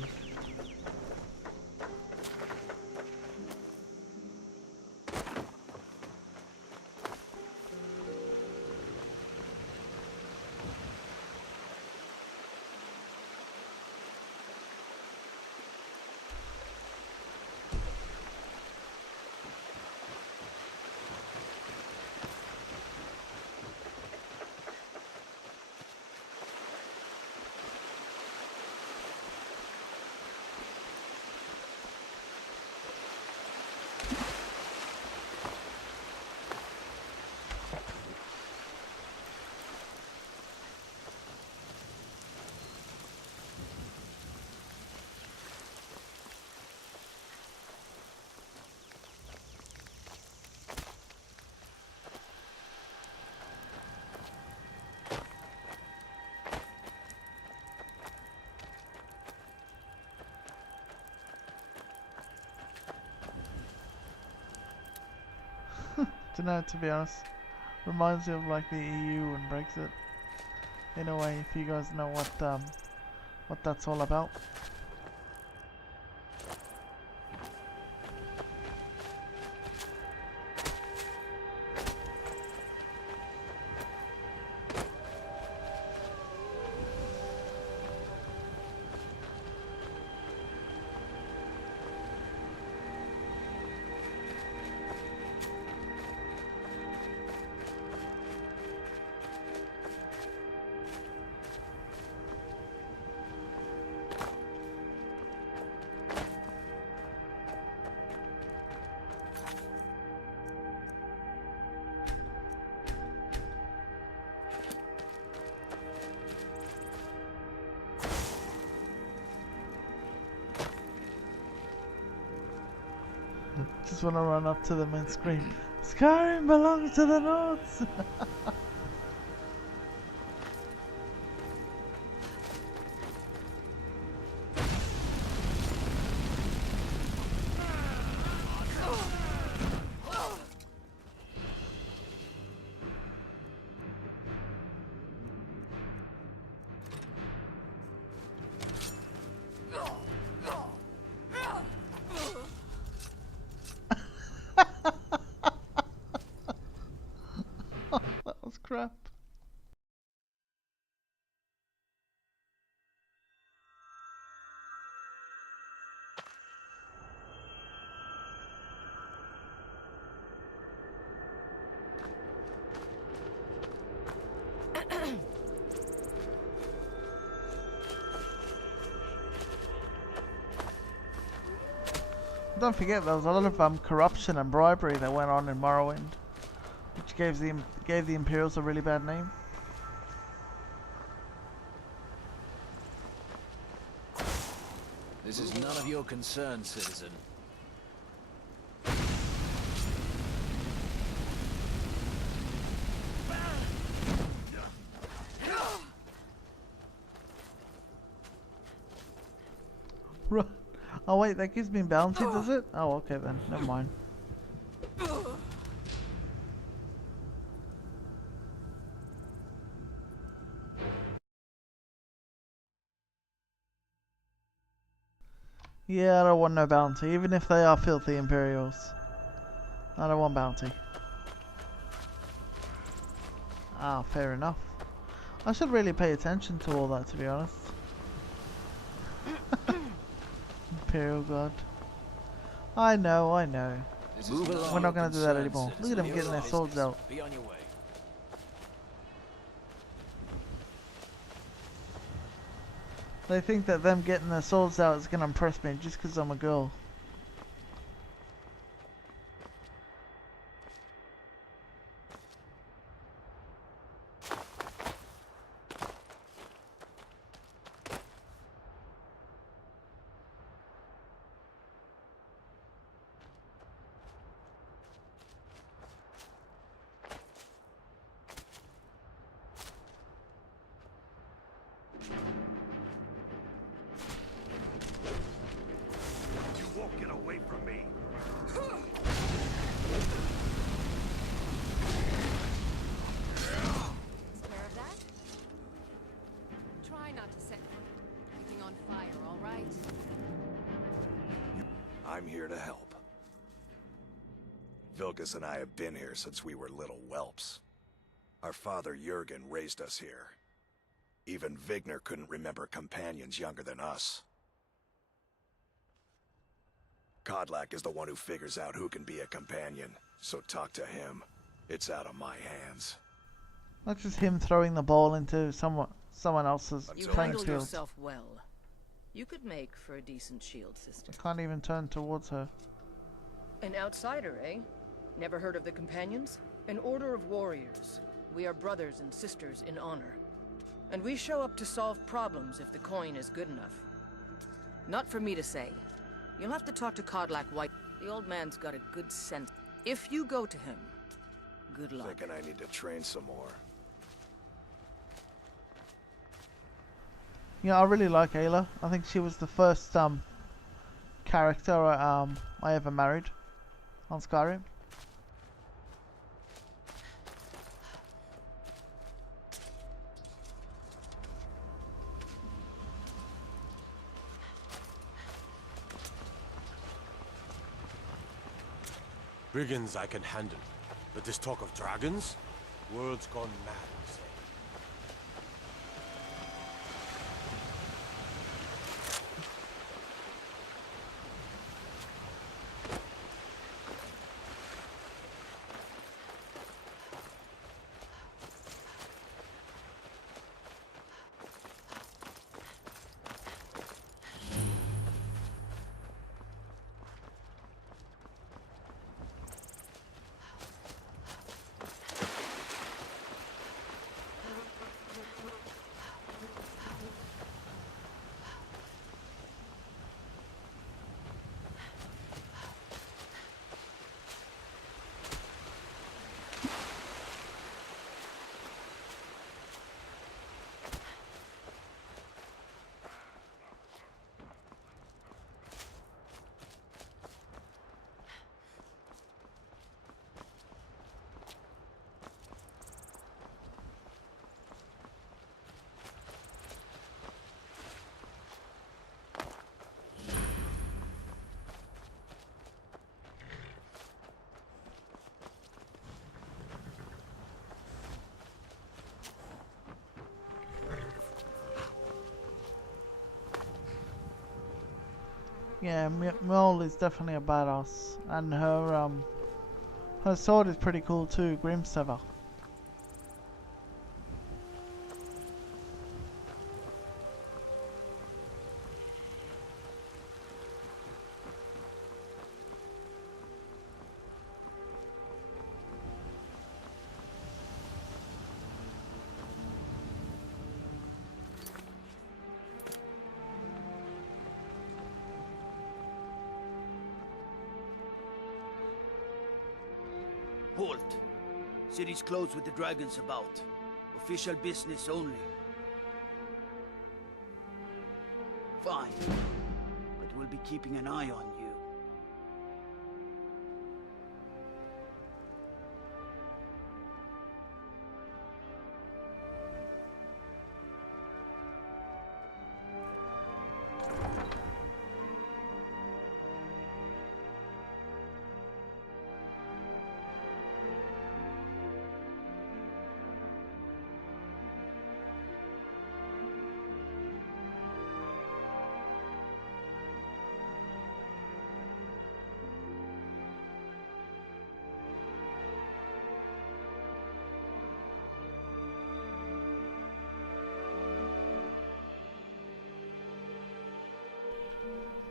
Don't know, to be honest. Reminds me of like the EU and Brexit. In a way, if you guys know what that's all about. Just want to run up to them and scream, Skyrim belongs to the Nords! That was crap. Don't forget, there was a lot of corruption and bribery that went on in Morrowind, which gave the Imperials a really bad name. This is none of your concern, citizen. Right. Oh wait, that gives me bounty, does it? Oh, okay then. Never mind. Yeah, I don't want no bounty, even if they are filthy Imperials. I don't want bounty. Ah, fair enough. I should really pay attention to all that, to be honest. Imperial God. I know, I know. We're not going to do that anymore. Look at them getting their swords out. Be on your way. They think that them getting their swords out is going to impress me just because I'm a girl. here to help. Vilkas and I have been here since we were little whelps. Our father Jurgen raised us here. Even Vigner couldn't remember companions younger than us. Kodlak is the one who figures out who can be a companion, so talk to him. It's out of my hands. That's just him throwing the ball into someone else's You playing handle field. yourself well. You could make for a decent shield sister. I can't even turn towards her. An outsider, eh? Never heard of the Companions? An order of warriors. We are brothers and sisters in honor. And we show up to solve problems if the coin is good enough. Not for me to say. You'll have to talk to Kodlak White. The old man's got a good sense. If you go to him, good luck. Thinking I need to train some more. Yeah, I really like Ayla. I think she was the first character I ever married on Skyrim. Brigands I can handle, but this talk of dragons? World's gone mad, I say. Yeah, Mole is definitely a badass, and her sword is pretty cool too, Grimsever. Halt. City's closed with the dragons about. Official business only. Fine. But we'll be keeping an eye on you.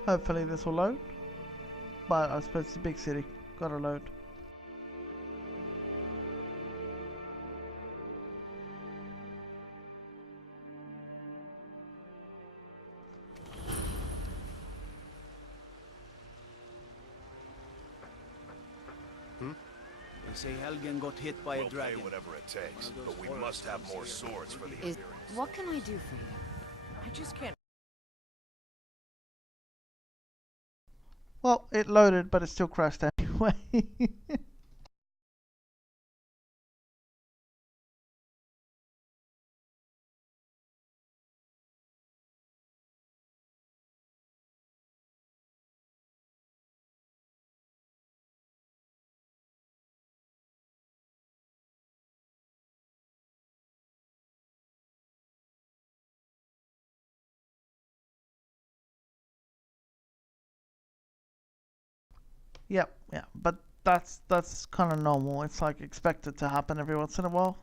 Hopefully this will load, but I suppose it's a big city, gotta load. They say Helgen got hit by a We'll pay dragon. whatever it takes, but we must have more swords for the Is Imperials. what can I do for you? I just can't. Well, it loaded, but it still crashed anyway. Yep, yeah, but that's kind of normal. It's like expected to happen every once in a while.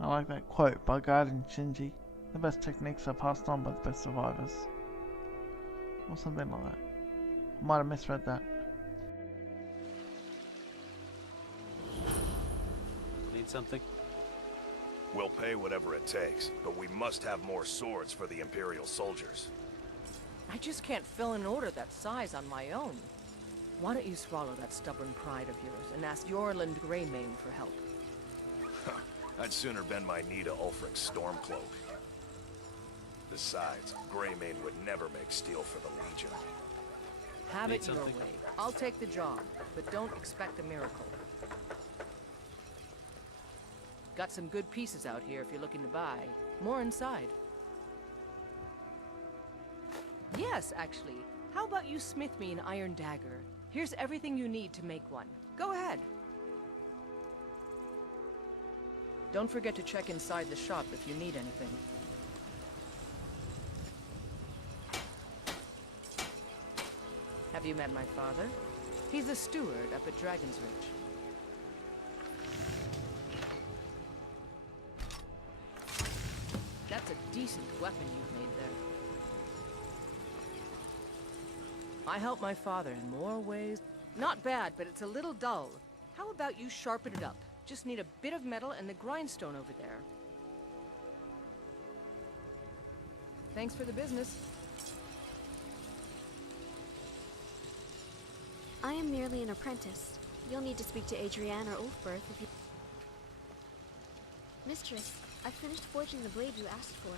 I like that quote by Garden Shinji. The best techniques are passed on by the best survivors. Or something like that. I might have misread that. Need something? We'll pay whatever it takes, but we must have more swords for the Imperial soldiers. I just can't fill an order that size on my own. Why don't you swallow that stubborn pride of yours and ask Yorland Greymane for help? I'd sooner bend my knee to Ulfric's Stormcloak. Besides, Greymane would never make steel for the Legion. Have Need it your something? way. I'll take the job, but don't expect a miracle. Got some good pieces out here if you're looking to buy. More inside. Yes, actually. How about you smith me an iron dagger? Here's everything you need to make one. Go ahead. Don't forget to check inside the shop if you need anything. Have you met my father? He's a steward up at Dragon's Ridge. That's a decent weapon you've made there. I help my father in more ways. Not bad, but it's a little dull. How about you sharpen it up? Just need a bit of metal and the grindstone over there. Thanks for the business. I am merely an apprentice. You'll need to speak to Adrienne or Ulfberth if you... Mistress, I finished forging the blade you asked for.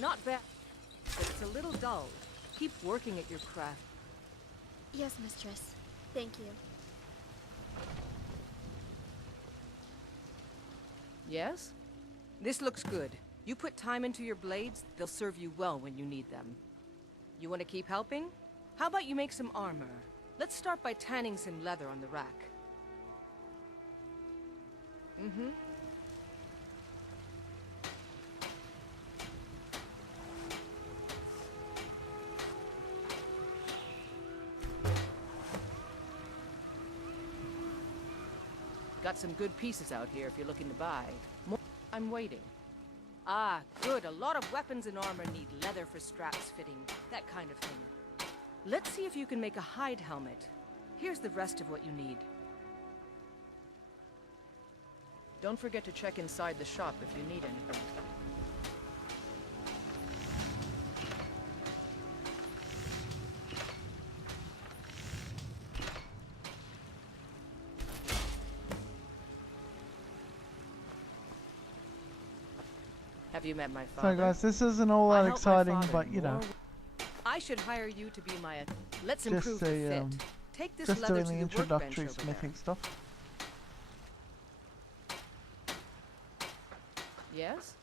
Not bad, but it's a little dull. Keep working at your craft. Yes, mistress. Thank you. Yes? This looks good. You put time into your blades, they'll serve you well when you need them. You want to keep helping? How about you make some armor? Let's start by tanning some leather on the rack. Mm-hmm. Got some good pieces out here if you're looking to buy. More I'm waiting. Ah, good. A lot of weapons and armor need leather for straps fitting, that kind of thing. Let's see if you can make a hide helmet. Here's the rest of what you need. Don't forget to check inside the shop if you need anything. Have you met my father? So guys, this isn't all that exciting, but you know. I should hire you to be my... Let's Just improve the fit. Take this just leather doing to the the workbench introductory over smithing there. stuff. Yes?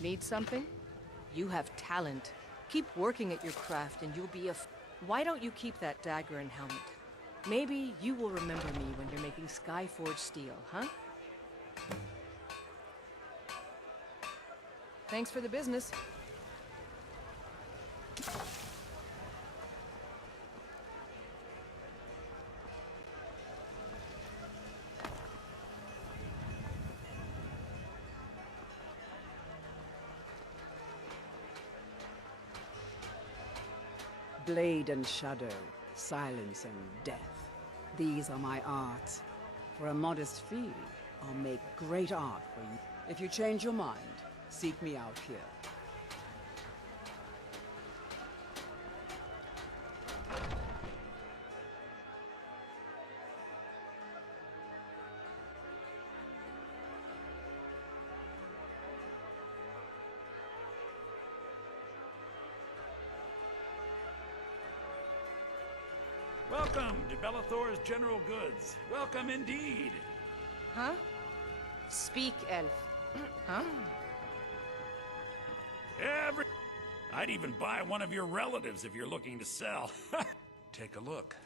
Need something? You have talent. Keep working at your craft and you'll be a... Why don't you keep that dagger and helmet? Maybe you will remember me when you're making Skyforged steel, huh? Thanks for the business. Blade and shadow, silence and death. These are my arts. For a modest fee, I'll make great art for you. If you change your mind, seek me out here. Welcome to Bellathor's General Goods. Welcome indeed. Huh? Speak, elf. Huh? I'd even buy one of your relatives if you're looking to sell. Take a look.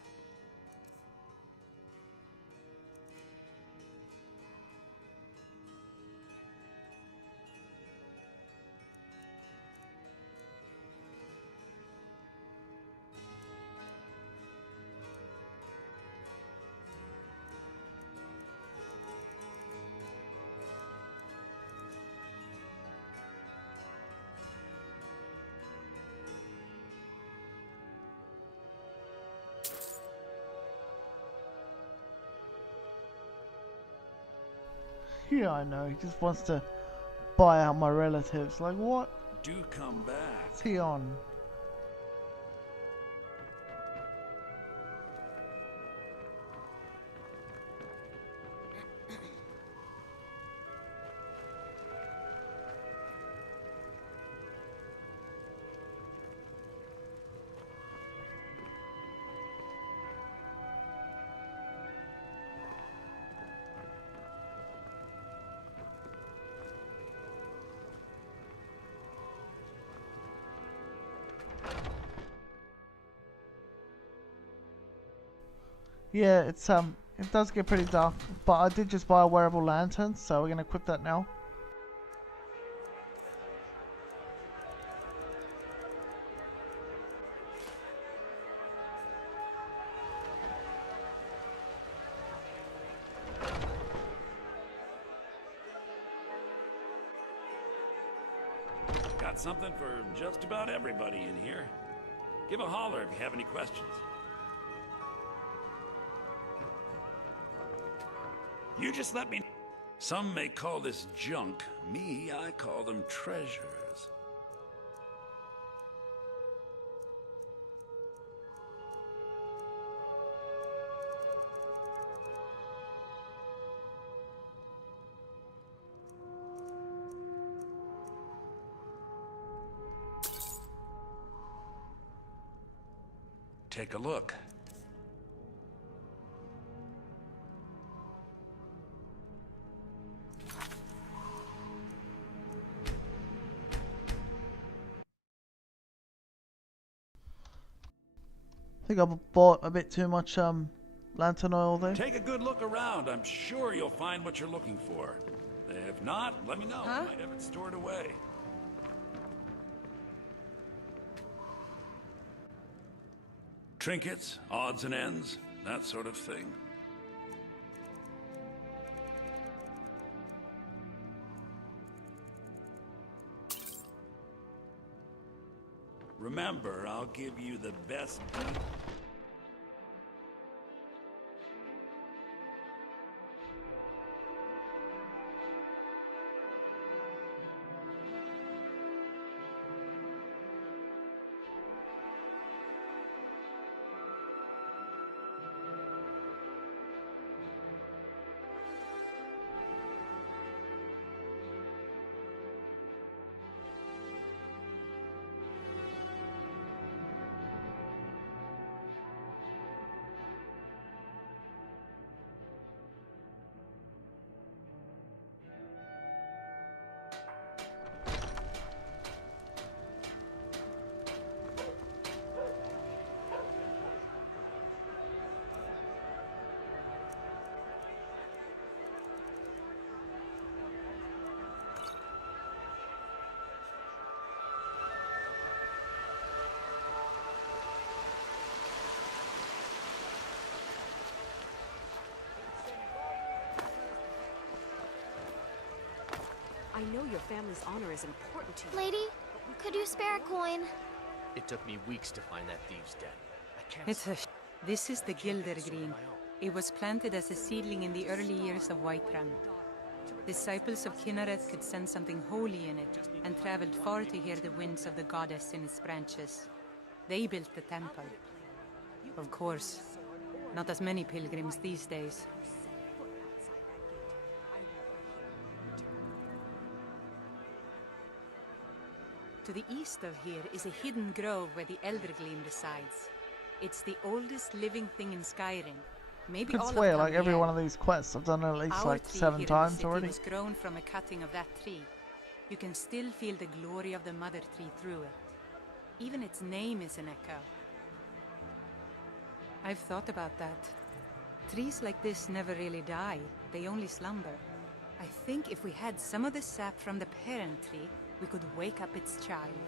Yeah, I know. He just wants to buy out my relatives. Like, what? Do come back. What's he on? Yeah, it does get pretty dark, but I did just buy a wearable lantern, so we're gonna equip that now. Got something for just about everybody in here. Give a holler if you have any questions. You just let me... Some may call this junk. Me, I call them treasures. Take a look. I think I bought a bit too much lantern oil there. Take a good look around. I'm sure you'll find what you're looking for. If not, let me know. Huh? I might have it stored away. Trinkets, odds and ends, that sort of thing. Remember, I'll give you the best deal. I know your family's honor is important to you. Lady, could you spare a coin? It took me weeks to find that thieves' den. I can't. This is the Gildergreen. It was planted as a seedling in the early years of Whiterun. Disciples of Kynareth could sense something holy in it, and traveled far to hear the winds of the goddess in its branches. They built the temple. Of course, not as many pilgrims these days. To the east of here is a hidden grove where the Eldergleam resides. It's the oldest living thing in Skyrim. Maybe I all swear, of like every Tamriel. one of these quests, I've done at least Our like tree 7 here in the times city already. was grown from a cutting of that tree. You can still feel the glory of the mother tree through it. Even its name is an echo. I've thought about that. Trees like this never really die, they only slumber. I think if we had some of the sap from the parent tree, we could wake up its child.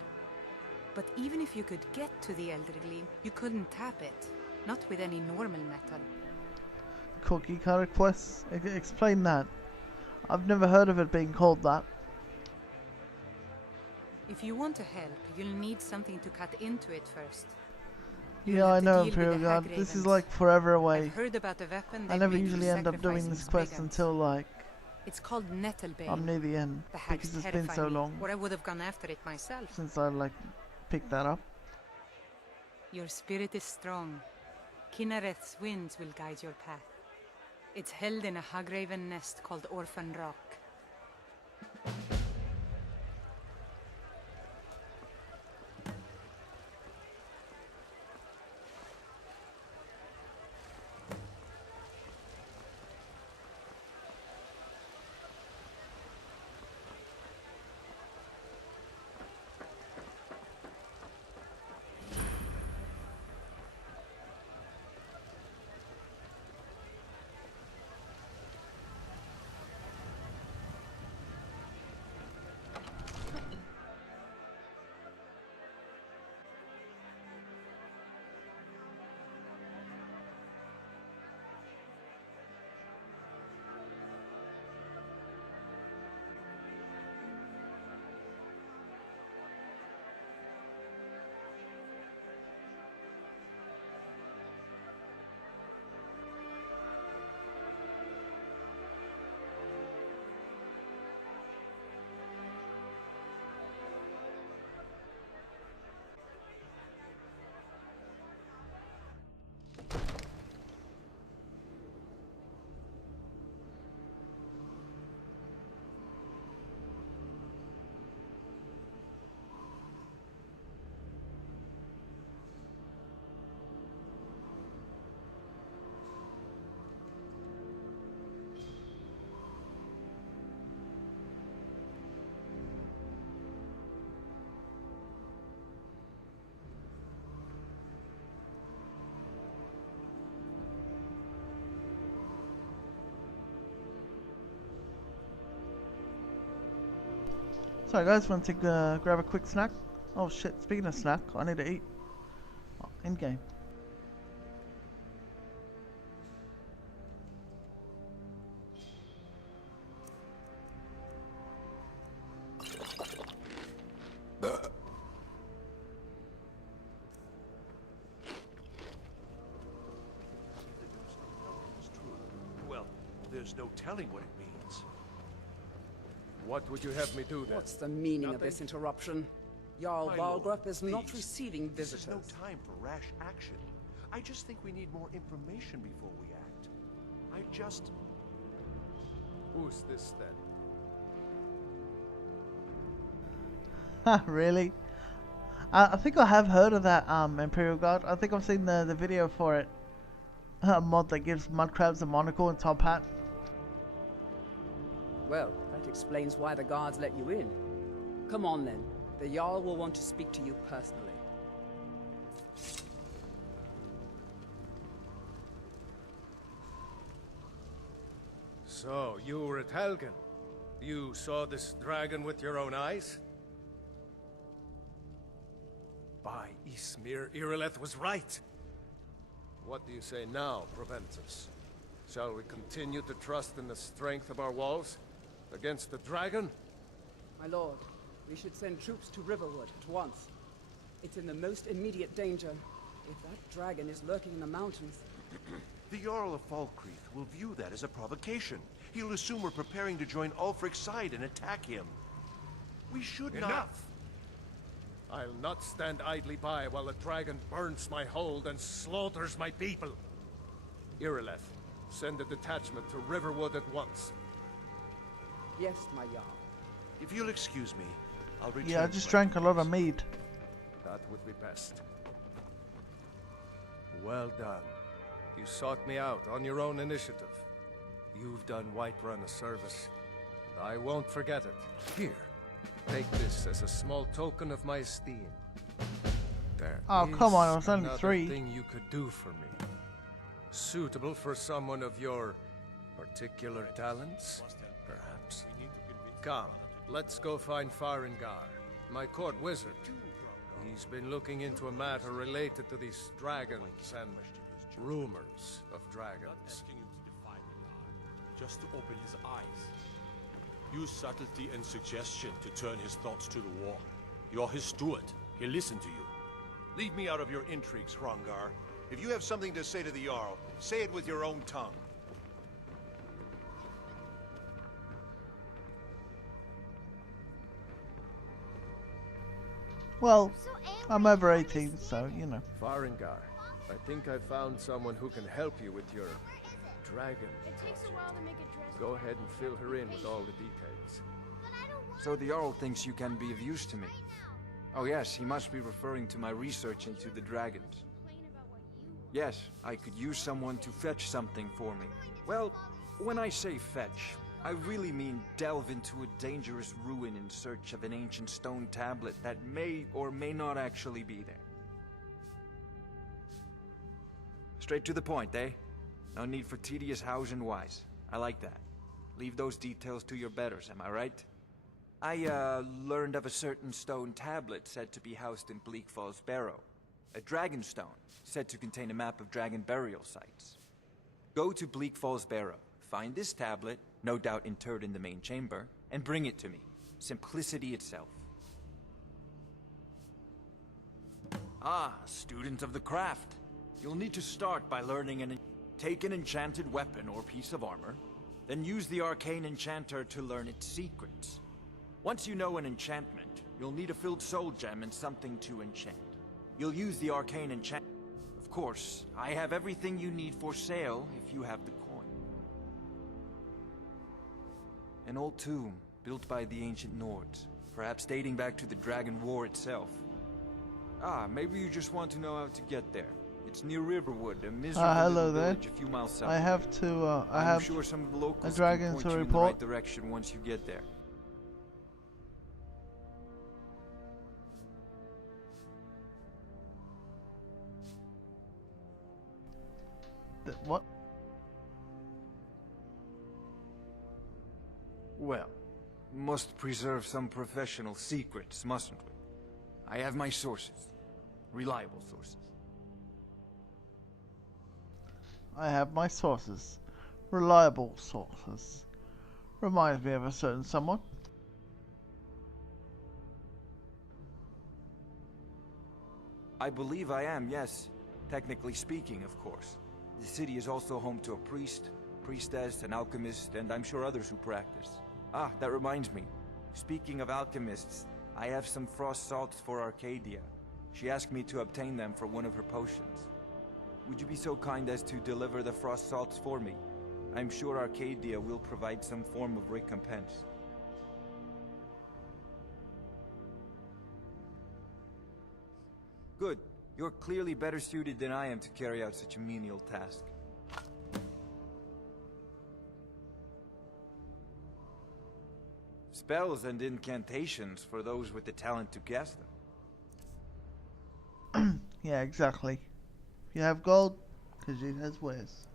But even if you could get to the Eldergleam, you couldn't tap it. Not with any normal metal. Cookie cutter quests? Explain that. I've never heard of it being called that. If you want to help, you'll need something to cut into it first. Yeah, I know, Imperial Guard. This is like forever away. I've heard about a weapon I never usually end up doing this quest until like it's called Nettlebane. I'm near the end, because it's been so long or I would have gone after it myself. since I like picked that up. Your spirit is strong. Kynareth's winds will guide your path. It's held in a Hagraven nest called Orphan Rock. Sorry guys, want to grab a quick snack? Oh shit, speaking of snack, I need to eat. Oh, in game. Well, there's no telling what it means. What would you have me do then? What's the meaning of this interruption? Jarl My lord, Balgrup is not please. receiving This visitors. is no time for rash action. I just think we need more information before we act. I just... Who's this then? Ha, really? I think I have heard of that Imperial Guard. I think I've seen the video for it. A mod that gives mudcrabs a monocle and top hat. Well, that explains why the guards let you in. Come on then. The Jarl will want to speak to you personally. So, you were at Helgen. You saw this dragon with your own eyes? By Ysmir, Irileth was right. What do you say now, Proventus? Shall we continue to trust in the strength of our walls? Against the dragon? My lord, we should send troops to Riverwood at once. It's in the most immediate danger. If that dragon is lurking in the mountains... The Jarl of Falkreath will view that as a provocation. He'll assume we're preparing to join Ulfric's side and attack him. We should not... Enough! I'll not stand idly by while the dragon burns my hold and slaughters my people. Irileth, send a detachment to Riverwood at once. Yes, my Jarl. If you'll excuse me, I'll return. Yeah, I just drank a lot of mead. That would be best. Well done. You sought me out on your own initiative. You've done Whiterun a service, and I won't forget it. Here, take this as a small token of my esteem. There Oh, come on, it was is only another 3. thing you could do for me. Suitable for someone of your particular talents, perhaps. Come, let's go find Farengar, my court wizard. He's been looking into a matter related to these dragons and rumors of dragons. Just to open his eyes. Use subtlety and suggestion to turn his thoughts to the war. You're his steward. He'll listen to you. Leave me out of your intrigues, Hrongar. If you have something to say to the Jarl, say it with your own tongue. Well, I'm over 18, so, you know. Farengar, I think I found someone who can help you with your dragon project. Go ahead and fill her in with all the details. So the Jarl thinks you can be of use to me. Oh yes, he must be referring to my research into the dragons. Yes, I could use someone to fetch something for me. Well, when I say fetch, I really mean delve into a dangerous ruin in search of an ancient stone tablet that may or may not actually be there. Straight to the point, eh? No need for tedious hows and whys. I like that. Leave those details to your betters, am I right? I, learned of a certain stone tablet said to be housed in Bleak Falls Barrow. A dragon stone, said to contain a map of dragon burial sites. Go to Bleak Falls Barrow, find this tablet, no doubt interred in the main chamber, and bring it to me. Simplicity itself. Ah, student of the craft. You'll need to start by learning take an enchanted weapon or piece of armor, then use the arcane enchanter to learn its secrets. Once you know an enchantment, you'll need a filled soul gem and something to enchant. You'll use the arcane enchant. Of course, I have everything you need for sale if you have the coin. An old tomb, built by the ancient Nords, perhaps dating back to the Dragon War itself. Ah, maybe you just want to know how to get there. It's near Riverwood, a miserable hello little there. village a few miles south. I have to, I'm sure some of the locals a dragon can point to you in the report. right direction once you get there. What? Well, must preserve some professional secrets, mustn't we? I have my sources. Reliable sources. I have my sources. Reliable sources. Reminds me of a certain someone. I believe I am, yes. Technically speaking, of course. The city is also home to a priest, priestess, an alchemist, and I'm sure others who practice. Ah, that reminds me. Speaking of alchemists, I have some frost salts for Arcadia. She asked me to obtain them for one of her potions. Would you be so kind as to deliver the frost salts for me? I'm sure Arcadia will provide some form of recompense. Good. You're clearly better suited than I am to carry out such a menial task. Spells and incantations for those with the talent to cast them. Yeah, exactly. If you have gold, Khajiit has wares.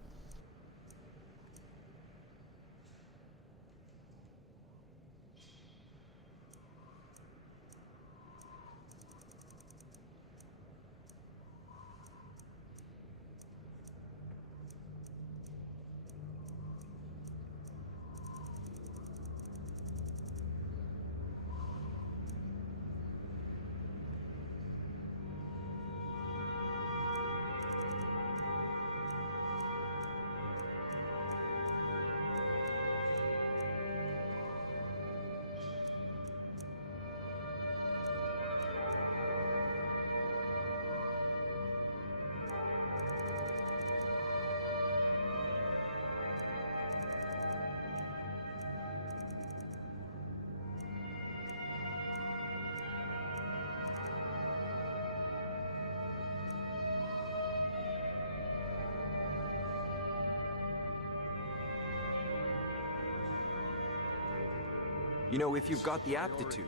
You know, if you've got the aptitude,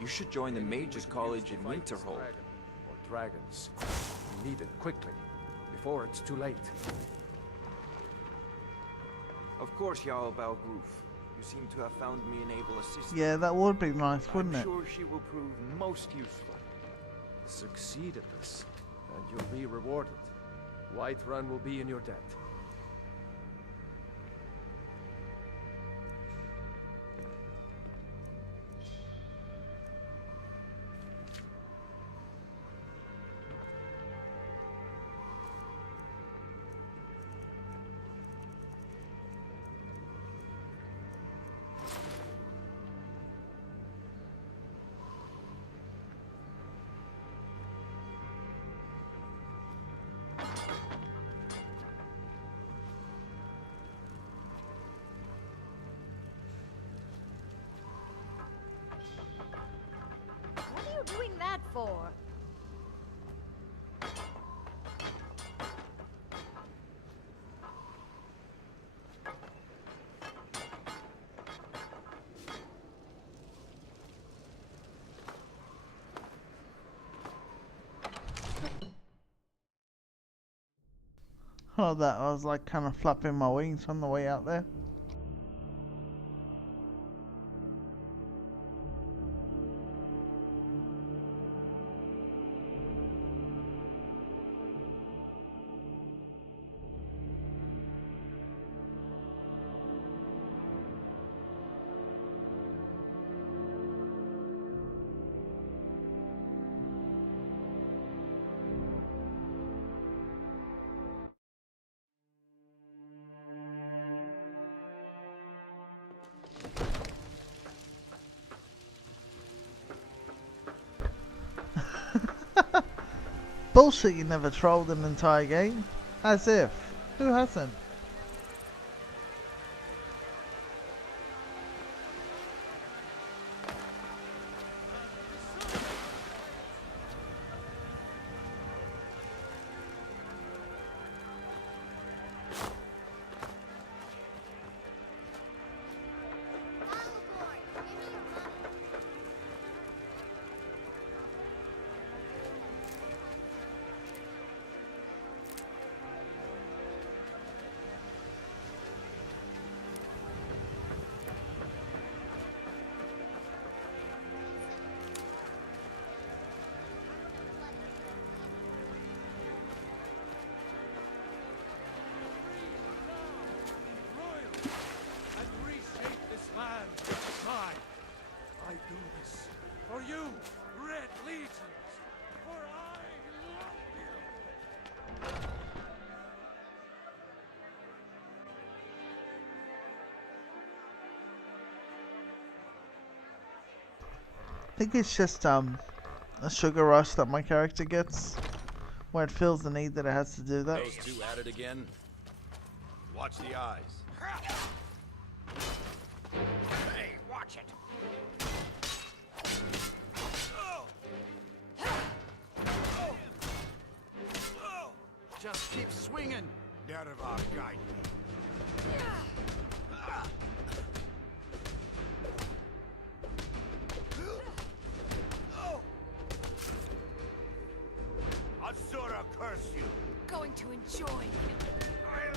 you should join the Mages College in Winterhold. Or dragons. We need it quickly, before it's too late. Of course, Jarl Balgroof. You seem to have found me an able assistant. Yeah, that would be nice, wouldn't I'm it? sure she will prove most useful. Succeed at this, and you'll be rewarded. Whiterun will be in your debt. What are you doing that for? Oh, that I was like kind of flapping my wings on the way out there. Bullshit, you never trolled an entire game. As if. Who hasn't? I do this for you, Red Legions, for I love you. I think it's just a sugar rush that my character gets, where it feels the need that it has to do that. Those two at it again. Watch the eyes. Hey, watch it. Just keep swinging. Out of our guide. Asura curse you. Going to enjoy. I'll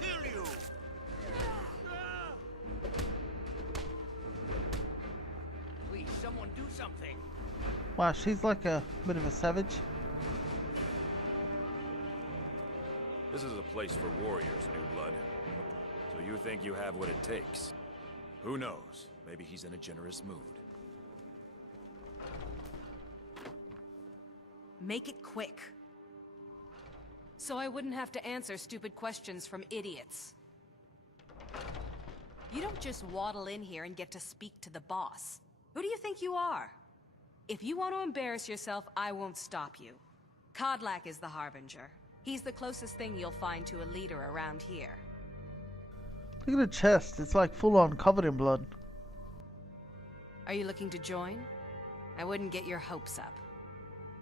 kill you. Please, someone do something. Wow, she's like a bit of a savage. This is a place for warriors, New Blood. So you think you have what it takes? Who knows? Maybe he's in a generous mood. Make it quick. So I wouldn't have to answer stupid questions from idiots. You don't just waddle in here and get to speak to the boss. Who do you think you are? If you want to embarrass yourself, I won't stop you. Kodlak is the Harbinger. He's the closest thing you'll find to a leader around here. Look at the chest, it's like full on covered in blood. Are you looking to join? I wouldn't get your hopes up.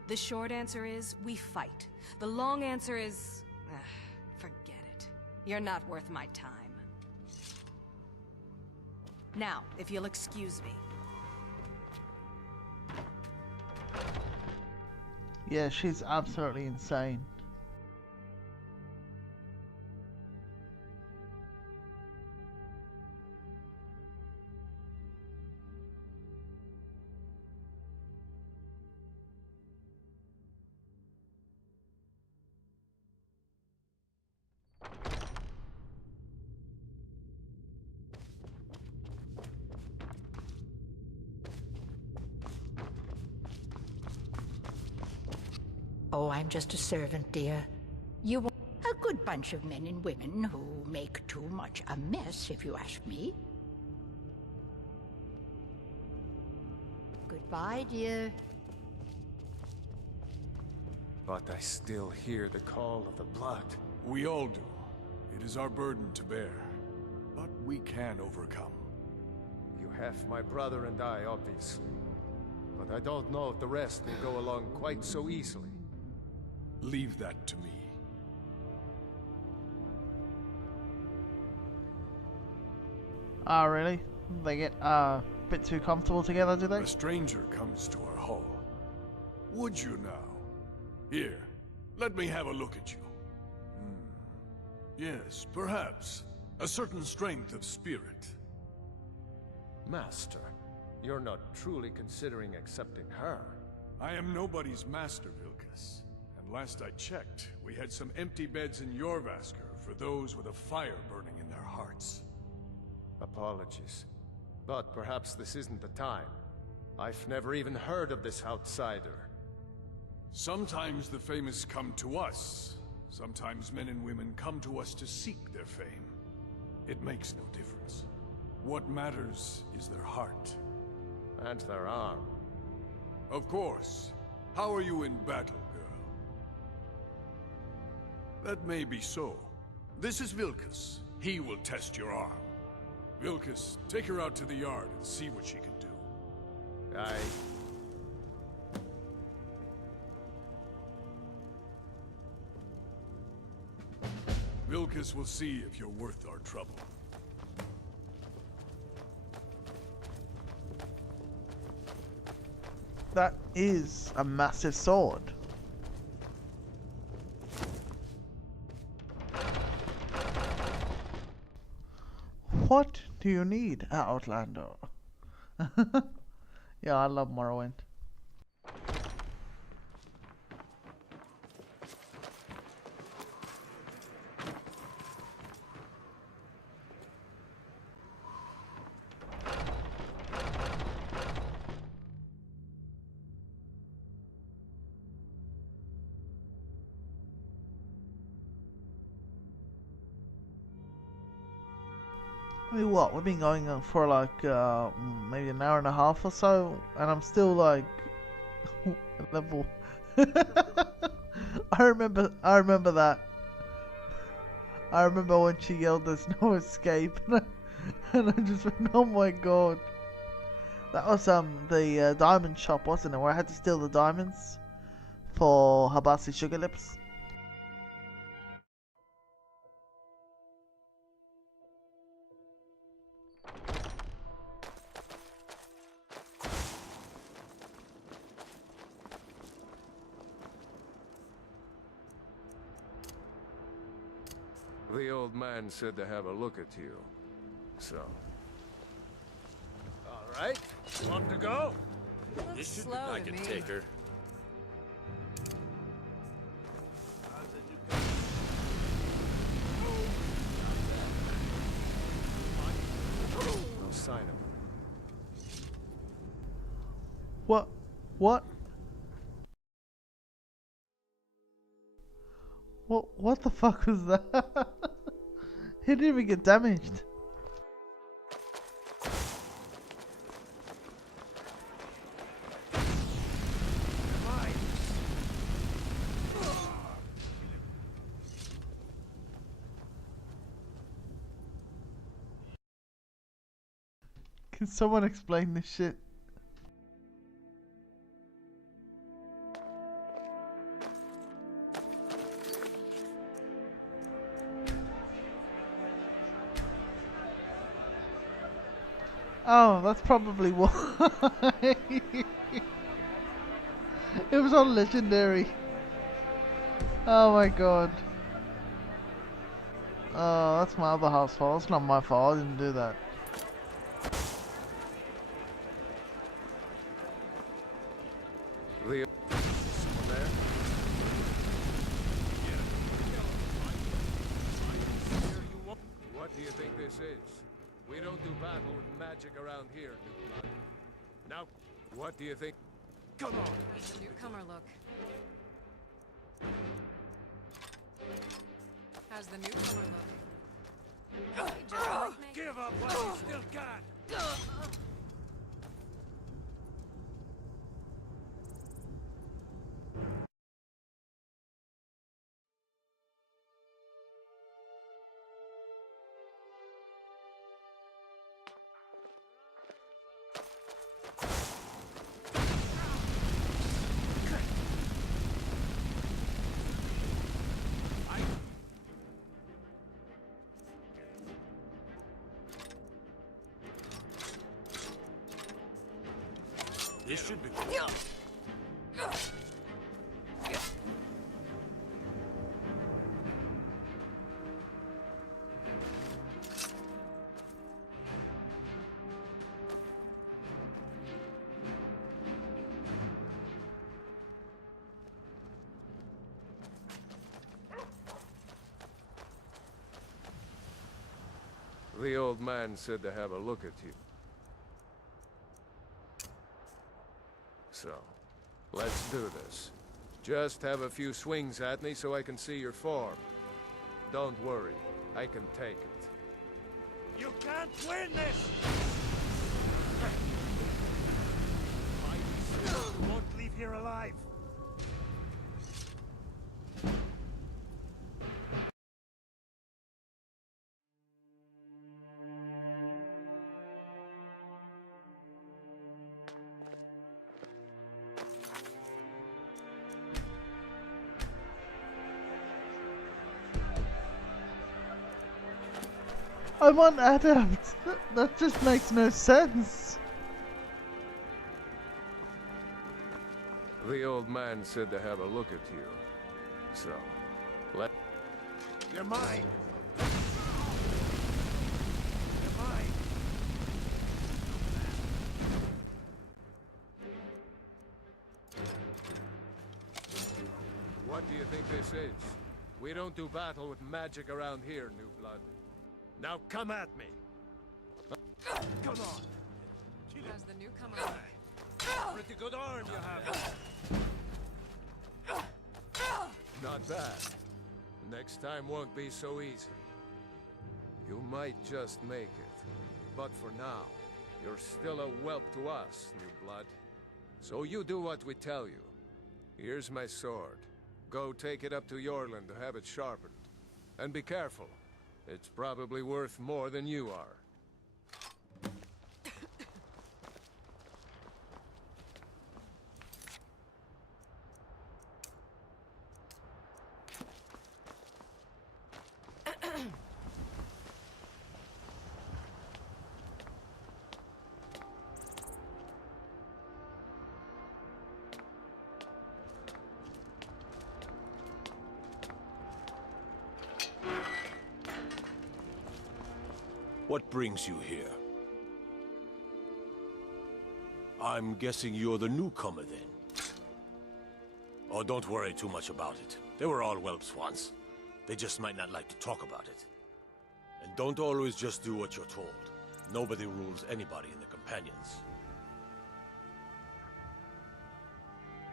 The short answer is, we fight. The long answer is, forget it. You're not worth my time. Now, if you'll excuse me. Yeah, she's absolutely insane. Oh, I'm just a servant, dear. You won't... A good bunch of men and women who make too much a mess, if you ask me. Goodbye, dear. But I still hear the call of the blood. We all do. It is our burden to bear. But we can overcome. You have my brother and I, obviously. But I don't know if the rest will go along quite so easily. Leave that to me. Ah, really? They get a bit too comfortable together, do they? A stranger comes to our hall. Would you now? Here, let me have a look at you. Yes, perhaps. A certain strength of spirit. Master, you're not truly considering accepting her. I am nobody's master, Vilkas. And last I checked, we had some empty beds in Jorvaskr for those with a fire burning in their hearts. Apologies. But perhaps this isn't the time. I've never even heard of this outsider. Sometimes the famous come to us. Sometimes men and women come to us to seek their fame. It makes no difference. What matters is their heart. And their arm. Of course. How are you in battle, girl? That may be so. This is Vilkas. He will test your arm. Vilkas, take her out to the yard and see what she can do. Aye. Vilkas will see if you're worth our trouble. That is a massive sword. What do you need, Outlander? Yeah, I love Morrowind. I mean, what? We've been going on for like maybe an hour and a half or so, and I'm still like level. I remember that. I remember when she yelled, "There's no escape," and I just went, "Oh my god!" That was the diamond shop, wasn't it? Where I had to steal the diamonds for Habasi Sugar Lips. The old man said to have a look at you. So. All right, want to go? This should be I can take her. No sign of him. What? What? What the fuck was that? He didn't even get damaged. Can someone explain this shit? Oh, that's probably why. It was on legendary. Oh my god. Oh, that's my other half's fault. It's not my fault. I didn't do that. Someone there? What do you think this is? We don't do battle with magic around here, new blood. Now, what do you think? Come on! How's the newcomer look? How's the newcomer look? Just like me. Give up while you still can! This should be good. The old man said to have a look at you. So, let's do this. Just have a few swings at me so I can see your form. Don't worry, I can take it. You can't win this! You won't leave here alive. I want Adept. That just makes no sense. The old man said to have a look at you. So, let... You're mine! You're mine! What do you think this is? We don't do battle with magic around here, new blood. Now come at me! Come on! How's the newcomer look? Pretty good arm you have. Not bad. Next time won't be so easy. You might just make it. But for now, you're still a whelp to us, new blood. So you do what we tell you. Here's my sword. Go take it up to Yorland to have it sharpened. And be careful. It's probably worth more than you are. What brings you here? I'm guessing you're the newcomer then. Oh, don't worry too much about it. They were all whelps once. They just might not like to talk about it. And don't always just do what you're told. Nobody rules anybody in the companions.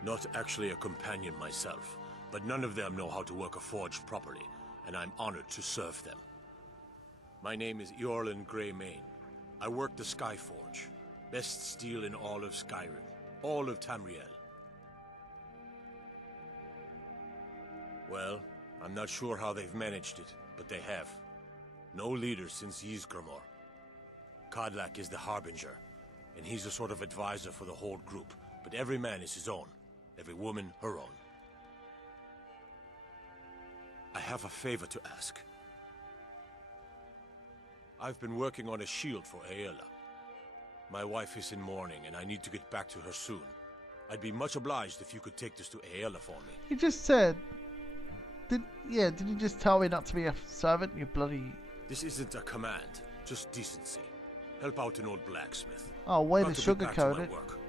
Not actually a companion myself, but none of them know how to work a forge properly, and I'm honored to serve them. My name is Eorlin Greymane. I work the Skyforge. Best steel in all of Skyrim. All of Tamriel. Well, I'm not sure how they've managed it, but they have. No leader since Ysgramor. Kodlak is the Harbinger, and he's a sort of advisor for the whole group, but every man is his own. Every woman her own. I have a favor to ask. I've been working on a shield for Aela. My wife is in mourning, and I need to get back to her soon. I'd be much obliged if you could take this to Aela for me. You just said... Did you just tell me not to be a servant, you bloody... This isn't a command, just decency. Help out an old blacksmith. Oh, way Got to get back to sugarcoat my it. work.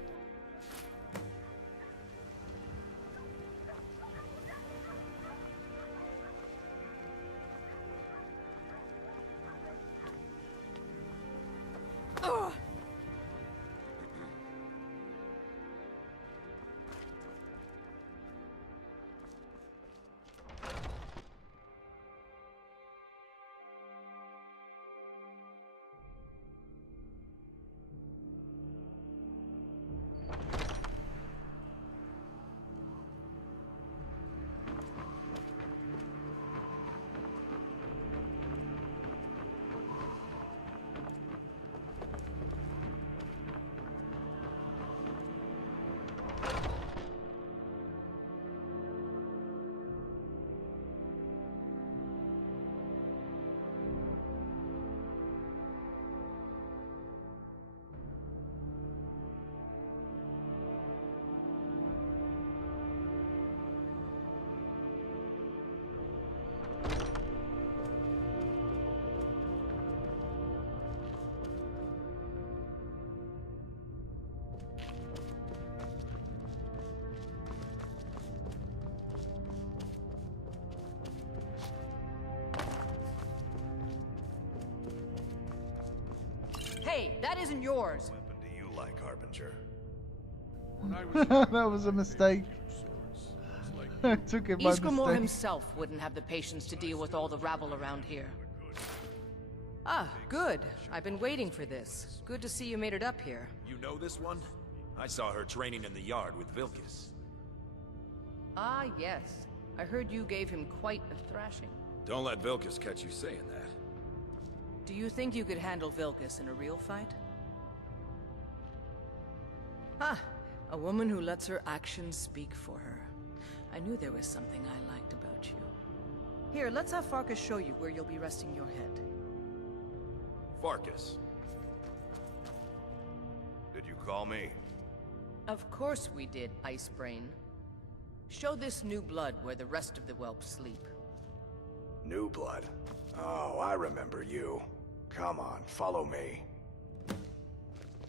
Hey, that isn't yours. What weapon do you like, Harbinger? That was a mistake. I took it by Ysgramor mistake. himself wouldn't have the patience to deal with all the rabble around here. Ah, good. I've been waiting for this. Good to see you made it up here. You know this one? I saw her training in the yard with Vilkis. Ah, yes. I heard you gave him quite a thrashing. Don't let Vilkis catch you saying that. Do you think you could handle Vilkis in a real fight? Ah, a woman who lets her actions speak for her. I knew there was something I liked about you. Here, let's have Farkas show you where you'll be resting your head. Farkas. Did you call me? Of course we did, Icebrain. Show this new blood where the rest of the whelps sleep. New blood? Oh, I remember you. Come on, follow me.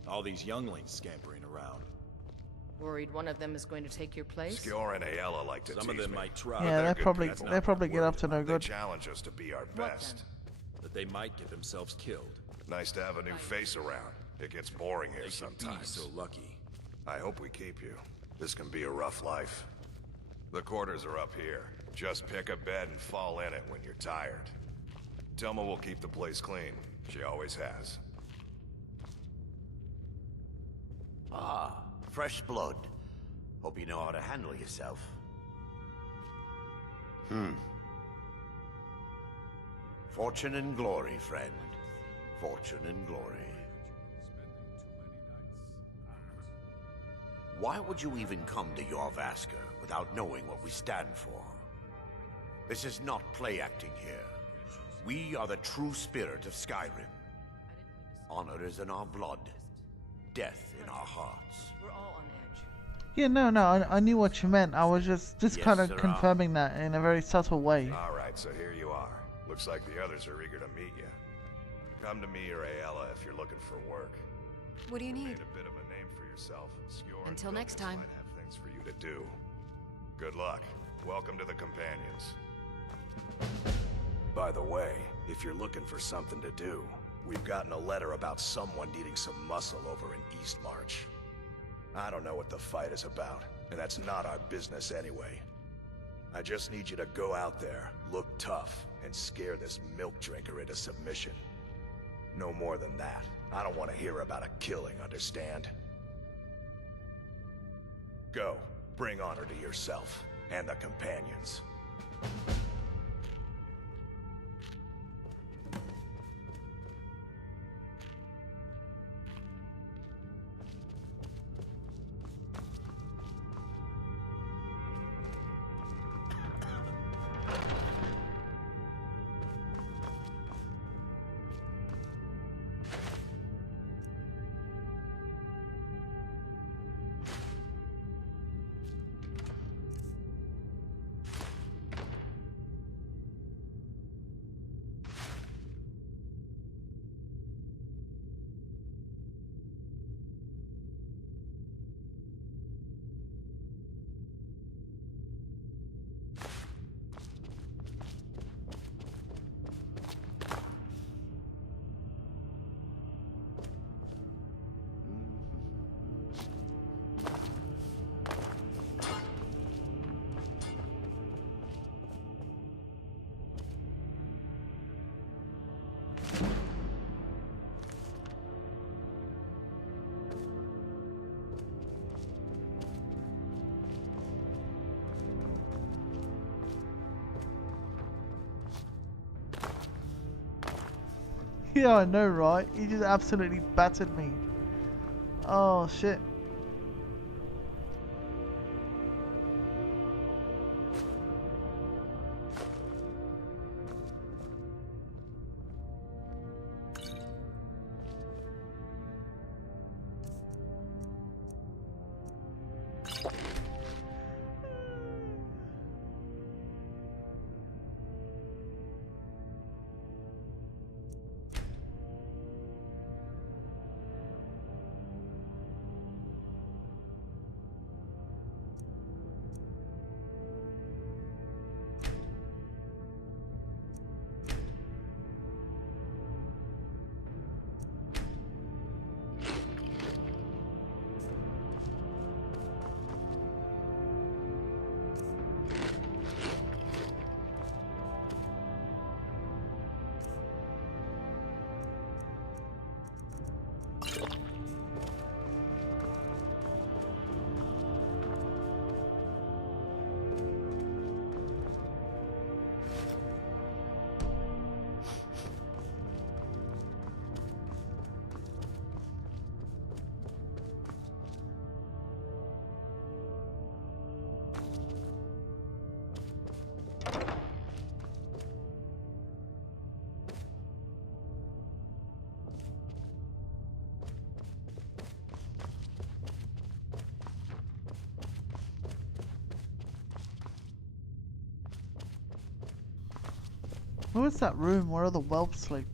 All these younglings scampering around. Worried one of them is going to take your place? Skjor and Aela like to Some of them might try. Yeah, they're they probably get up to no They good. challenge us to be our best. That they might get themselves killed. Nice to have a new face around. It gets boring here sometimes. Be so lucky. I hope we keep you. This can be a rough life. The quarters are up here. Just pick a bed and fall in it when you're tired. Telma will keep the place clean. She always has. Ah, fresh blood. Hope you know how to handle yourself. Fortune and glory, friend. Fortune and glory. Why would you even come to Jorrvaskr without knowing what we stand for? This is not play acting here. We are the true spirit of Skyrim. Honor is in our blood. Death in our hearts. We're all on edge. Yeah, no, I knew what you meant. I was just Yes, kind of sir, confirming that in a very subtle way. Alright, so here you are. Looks like the others are eager to meet you. Come to me or Aela if you're looking for work. What do you need? Made a bit of a name for yourself. Skjor Until and next Vilkis time. might have things for you to do. Good luck. Welcome to the Companions. By the way, if you're looking for something to do, we've gotten a letter about someone needing some muscle over in Eastmarch. I don't know what the fight is about, and that's not our business anyway. I just need you to go out there, look tough, and scare this milk drinker into submission. No more than that. I don't want to hear about a killing, understand? Go. Bring honor to yourself and the Companions. Yeah, I know, right? He just absolutely battered me. Oh, shit. Where's that room where all the whelps sleep?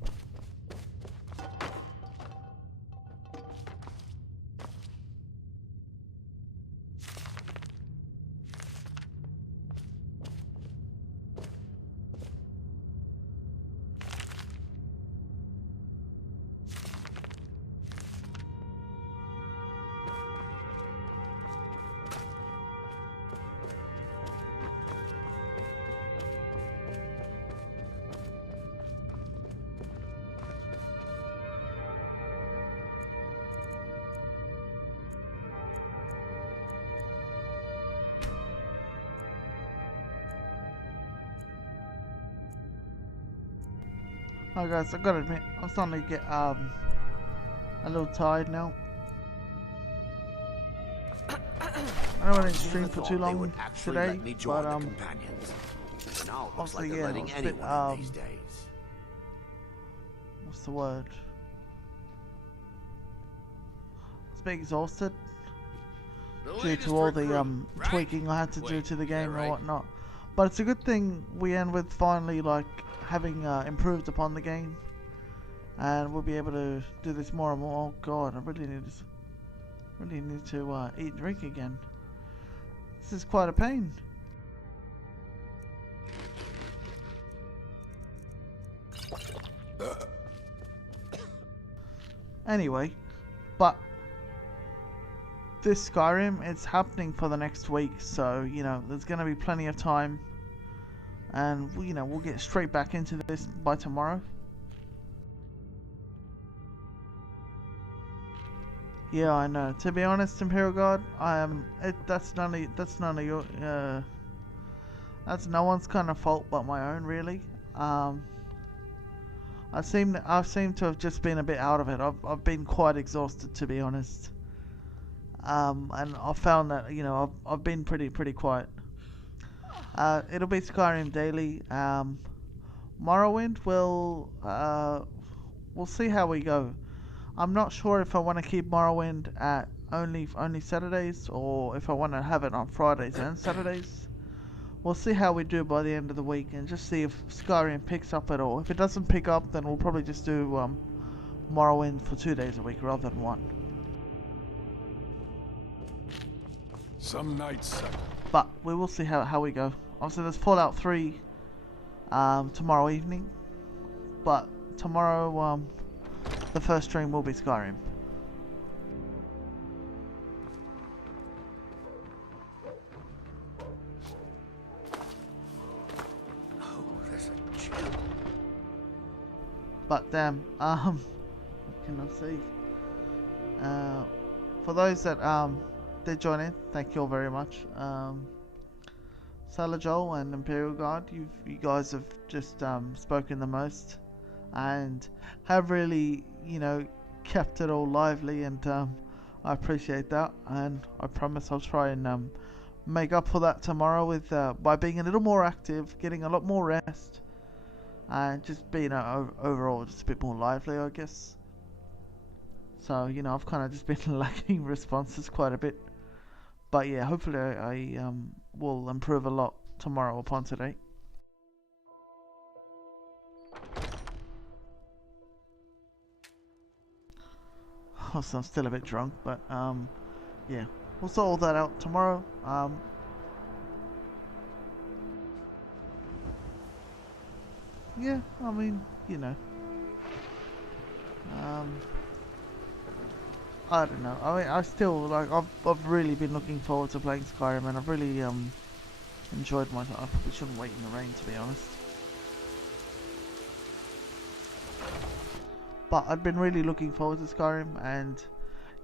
Oh guys, I gotta admit, I'm starting to get a little tired now. I know I didn't stream for too long today, but obviously yeah, I was a bit what's the word? I was a bit exhausted due to all the tweaking I had to do to the game and whatnot. But it's a good thing we end with finally like having improved upon the game, and we'll be able to do this more and more. Oh god, I really need to eat and drink again. This is quite a pain. Anyway, but this Skyrim, it's happening for the next week, so you know there's going to be plenty of time, and you know we'll get straight back into this by tomorrow. Yeah, I know. To be honest, Imperial Guard, that's none of your that's no one's kind of fault but my own, really. I seem to have just been a bit out of it. I've been quite exhausted, to be honest. And I found that you know I've been pretty quiet. It'll be Skyrim daily. Morrowind we'll see how we go. I'm not sure if I want to keep Morrowind at only Saturdays, or if I want to have it on Fridays and Saturdays. We'll see how we do by the end of the week, and just see if Skyrim picks up at all. If it doesn't pick up, then we'll probably just do Morrowind for 2 days a week rather than one. Some nights. But we will see how we go. Obviously, there's Fallout 3 tomorrow evening, but tomorrow the first stream will be Skyrim. Oh, there's a chill. But damn, what can I say? For those that did join in, thank you all very much. Salah Joel and Imperial Guard, you guys have just spoken the most. and have really, you know, kept it all lively, and I appreciate that, and I promise I'll try and make up for that tomorrow with by being a little more active, getting a lot more rest, and just being overall just a bit more lively, I guess. So, you know, I've kind of just been lacking responses quite a bit. But yeah, hopefully I will improve a lot tomorrow upon today. Also, I'm still a bit drunk, but yeah, we'll sort all that out tomorrow. Yeah, I mean, you know, I don't know. I mean, I still like. I've really been looking forward to playing Skyrim, and I've really enjoyed my time. I probably shouldn't wait in the rain, to be honest. But I've been really looking forward to Skyrim, and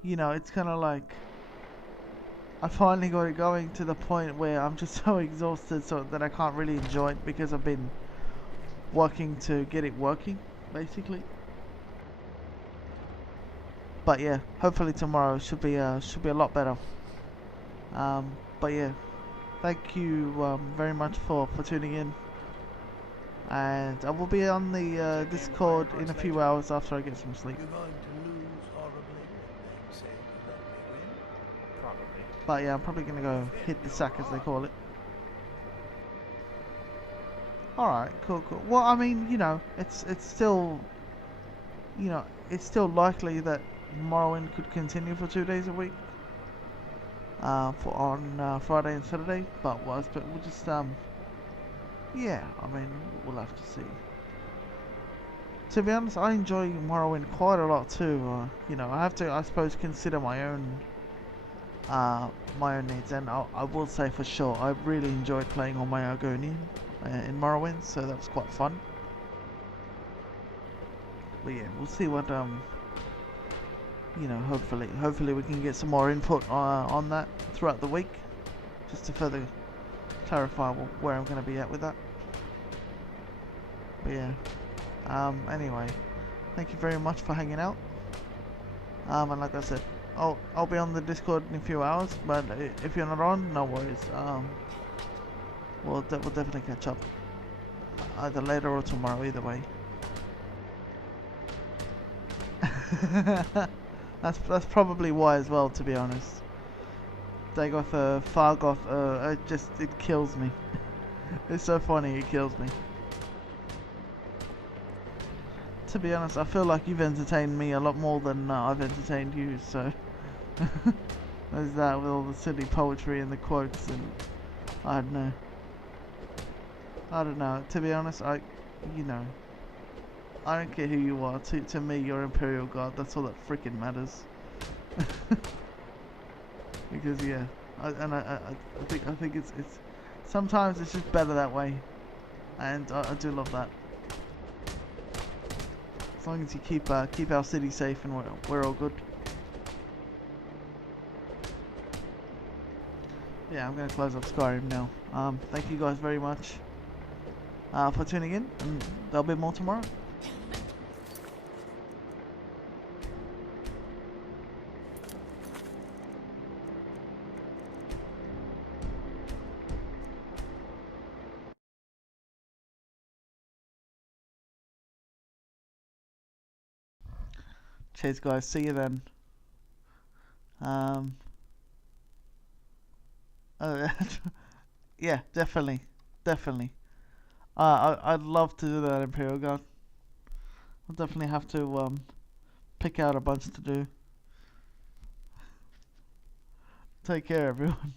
you know, it's kind of like I finally got it going to the point where I'm just so exhausted, so that I can't really enjoy it because I've been working to get it working, basically. But yeah, hopefully tomorrow should be a lot better. But yeah, thank you very much for tuning in, and I will be on the Discord in a few hours after I get some sleep. But yeah, I'm probably gonna go hit the sack, as they call it. Alright, cool. Well, I mean, you know, it's still, you know, it's still likely that Morrowind could continue for 2 days a week, on Friday and Saturday. But we'll just yeah, I mean, we'll have to see. To be honest, I enjoy Morrowind quite a lot too. You know, I have to, I suppose, consider my own needs, and I will say for sure, I really enjoyed playing on my Argonian in Morrowind, so that was quite fun. But yeah, we'll see what you know, hopefully we can get some more input on that throughout the week, just to further clarify where I'm going to be at with that. But yeah, anyway, thank you very much for hanging out. And like I said, I'll be on the Discord in a few hours, but if you're not on, no worries. We'll definitely catch up either later or tomorrow, either way. That's probably why as well, to be honest. Dagoth, Fargoth, it kills me. It's so funny, it kills me. To be honest, I feel like you've entertained me a lot more than I've entertained you, so there's that with all the silly poetry and the quotes, and I don't know. To be honest, you know, I don't care who you are. To me, you're Imperial Guard. That's all that freaking matters. Because yeah, I think it's sometimes it's just better that way, and I do love that. As long as you keep our city safe, and we're all good. Yeah, I'm gonna close up Skyrim now. Thank you guys very much for tuning in, and there'll be more tomorrow. Cheers guys, see you then. Yeah, definitely. I'd love to do that, Imperial Guard. I'll definitely have to pick out a bunch to do. Take care, everyone.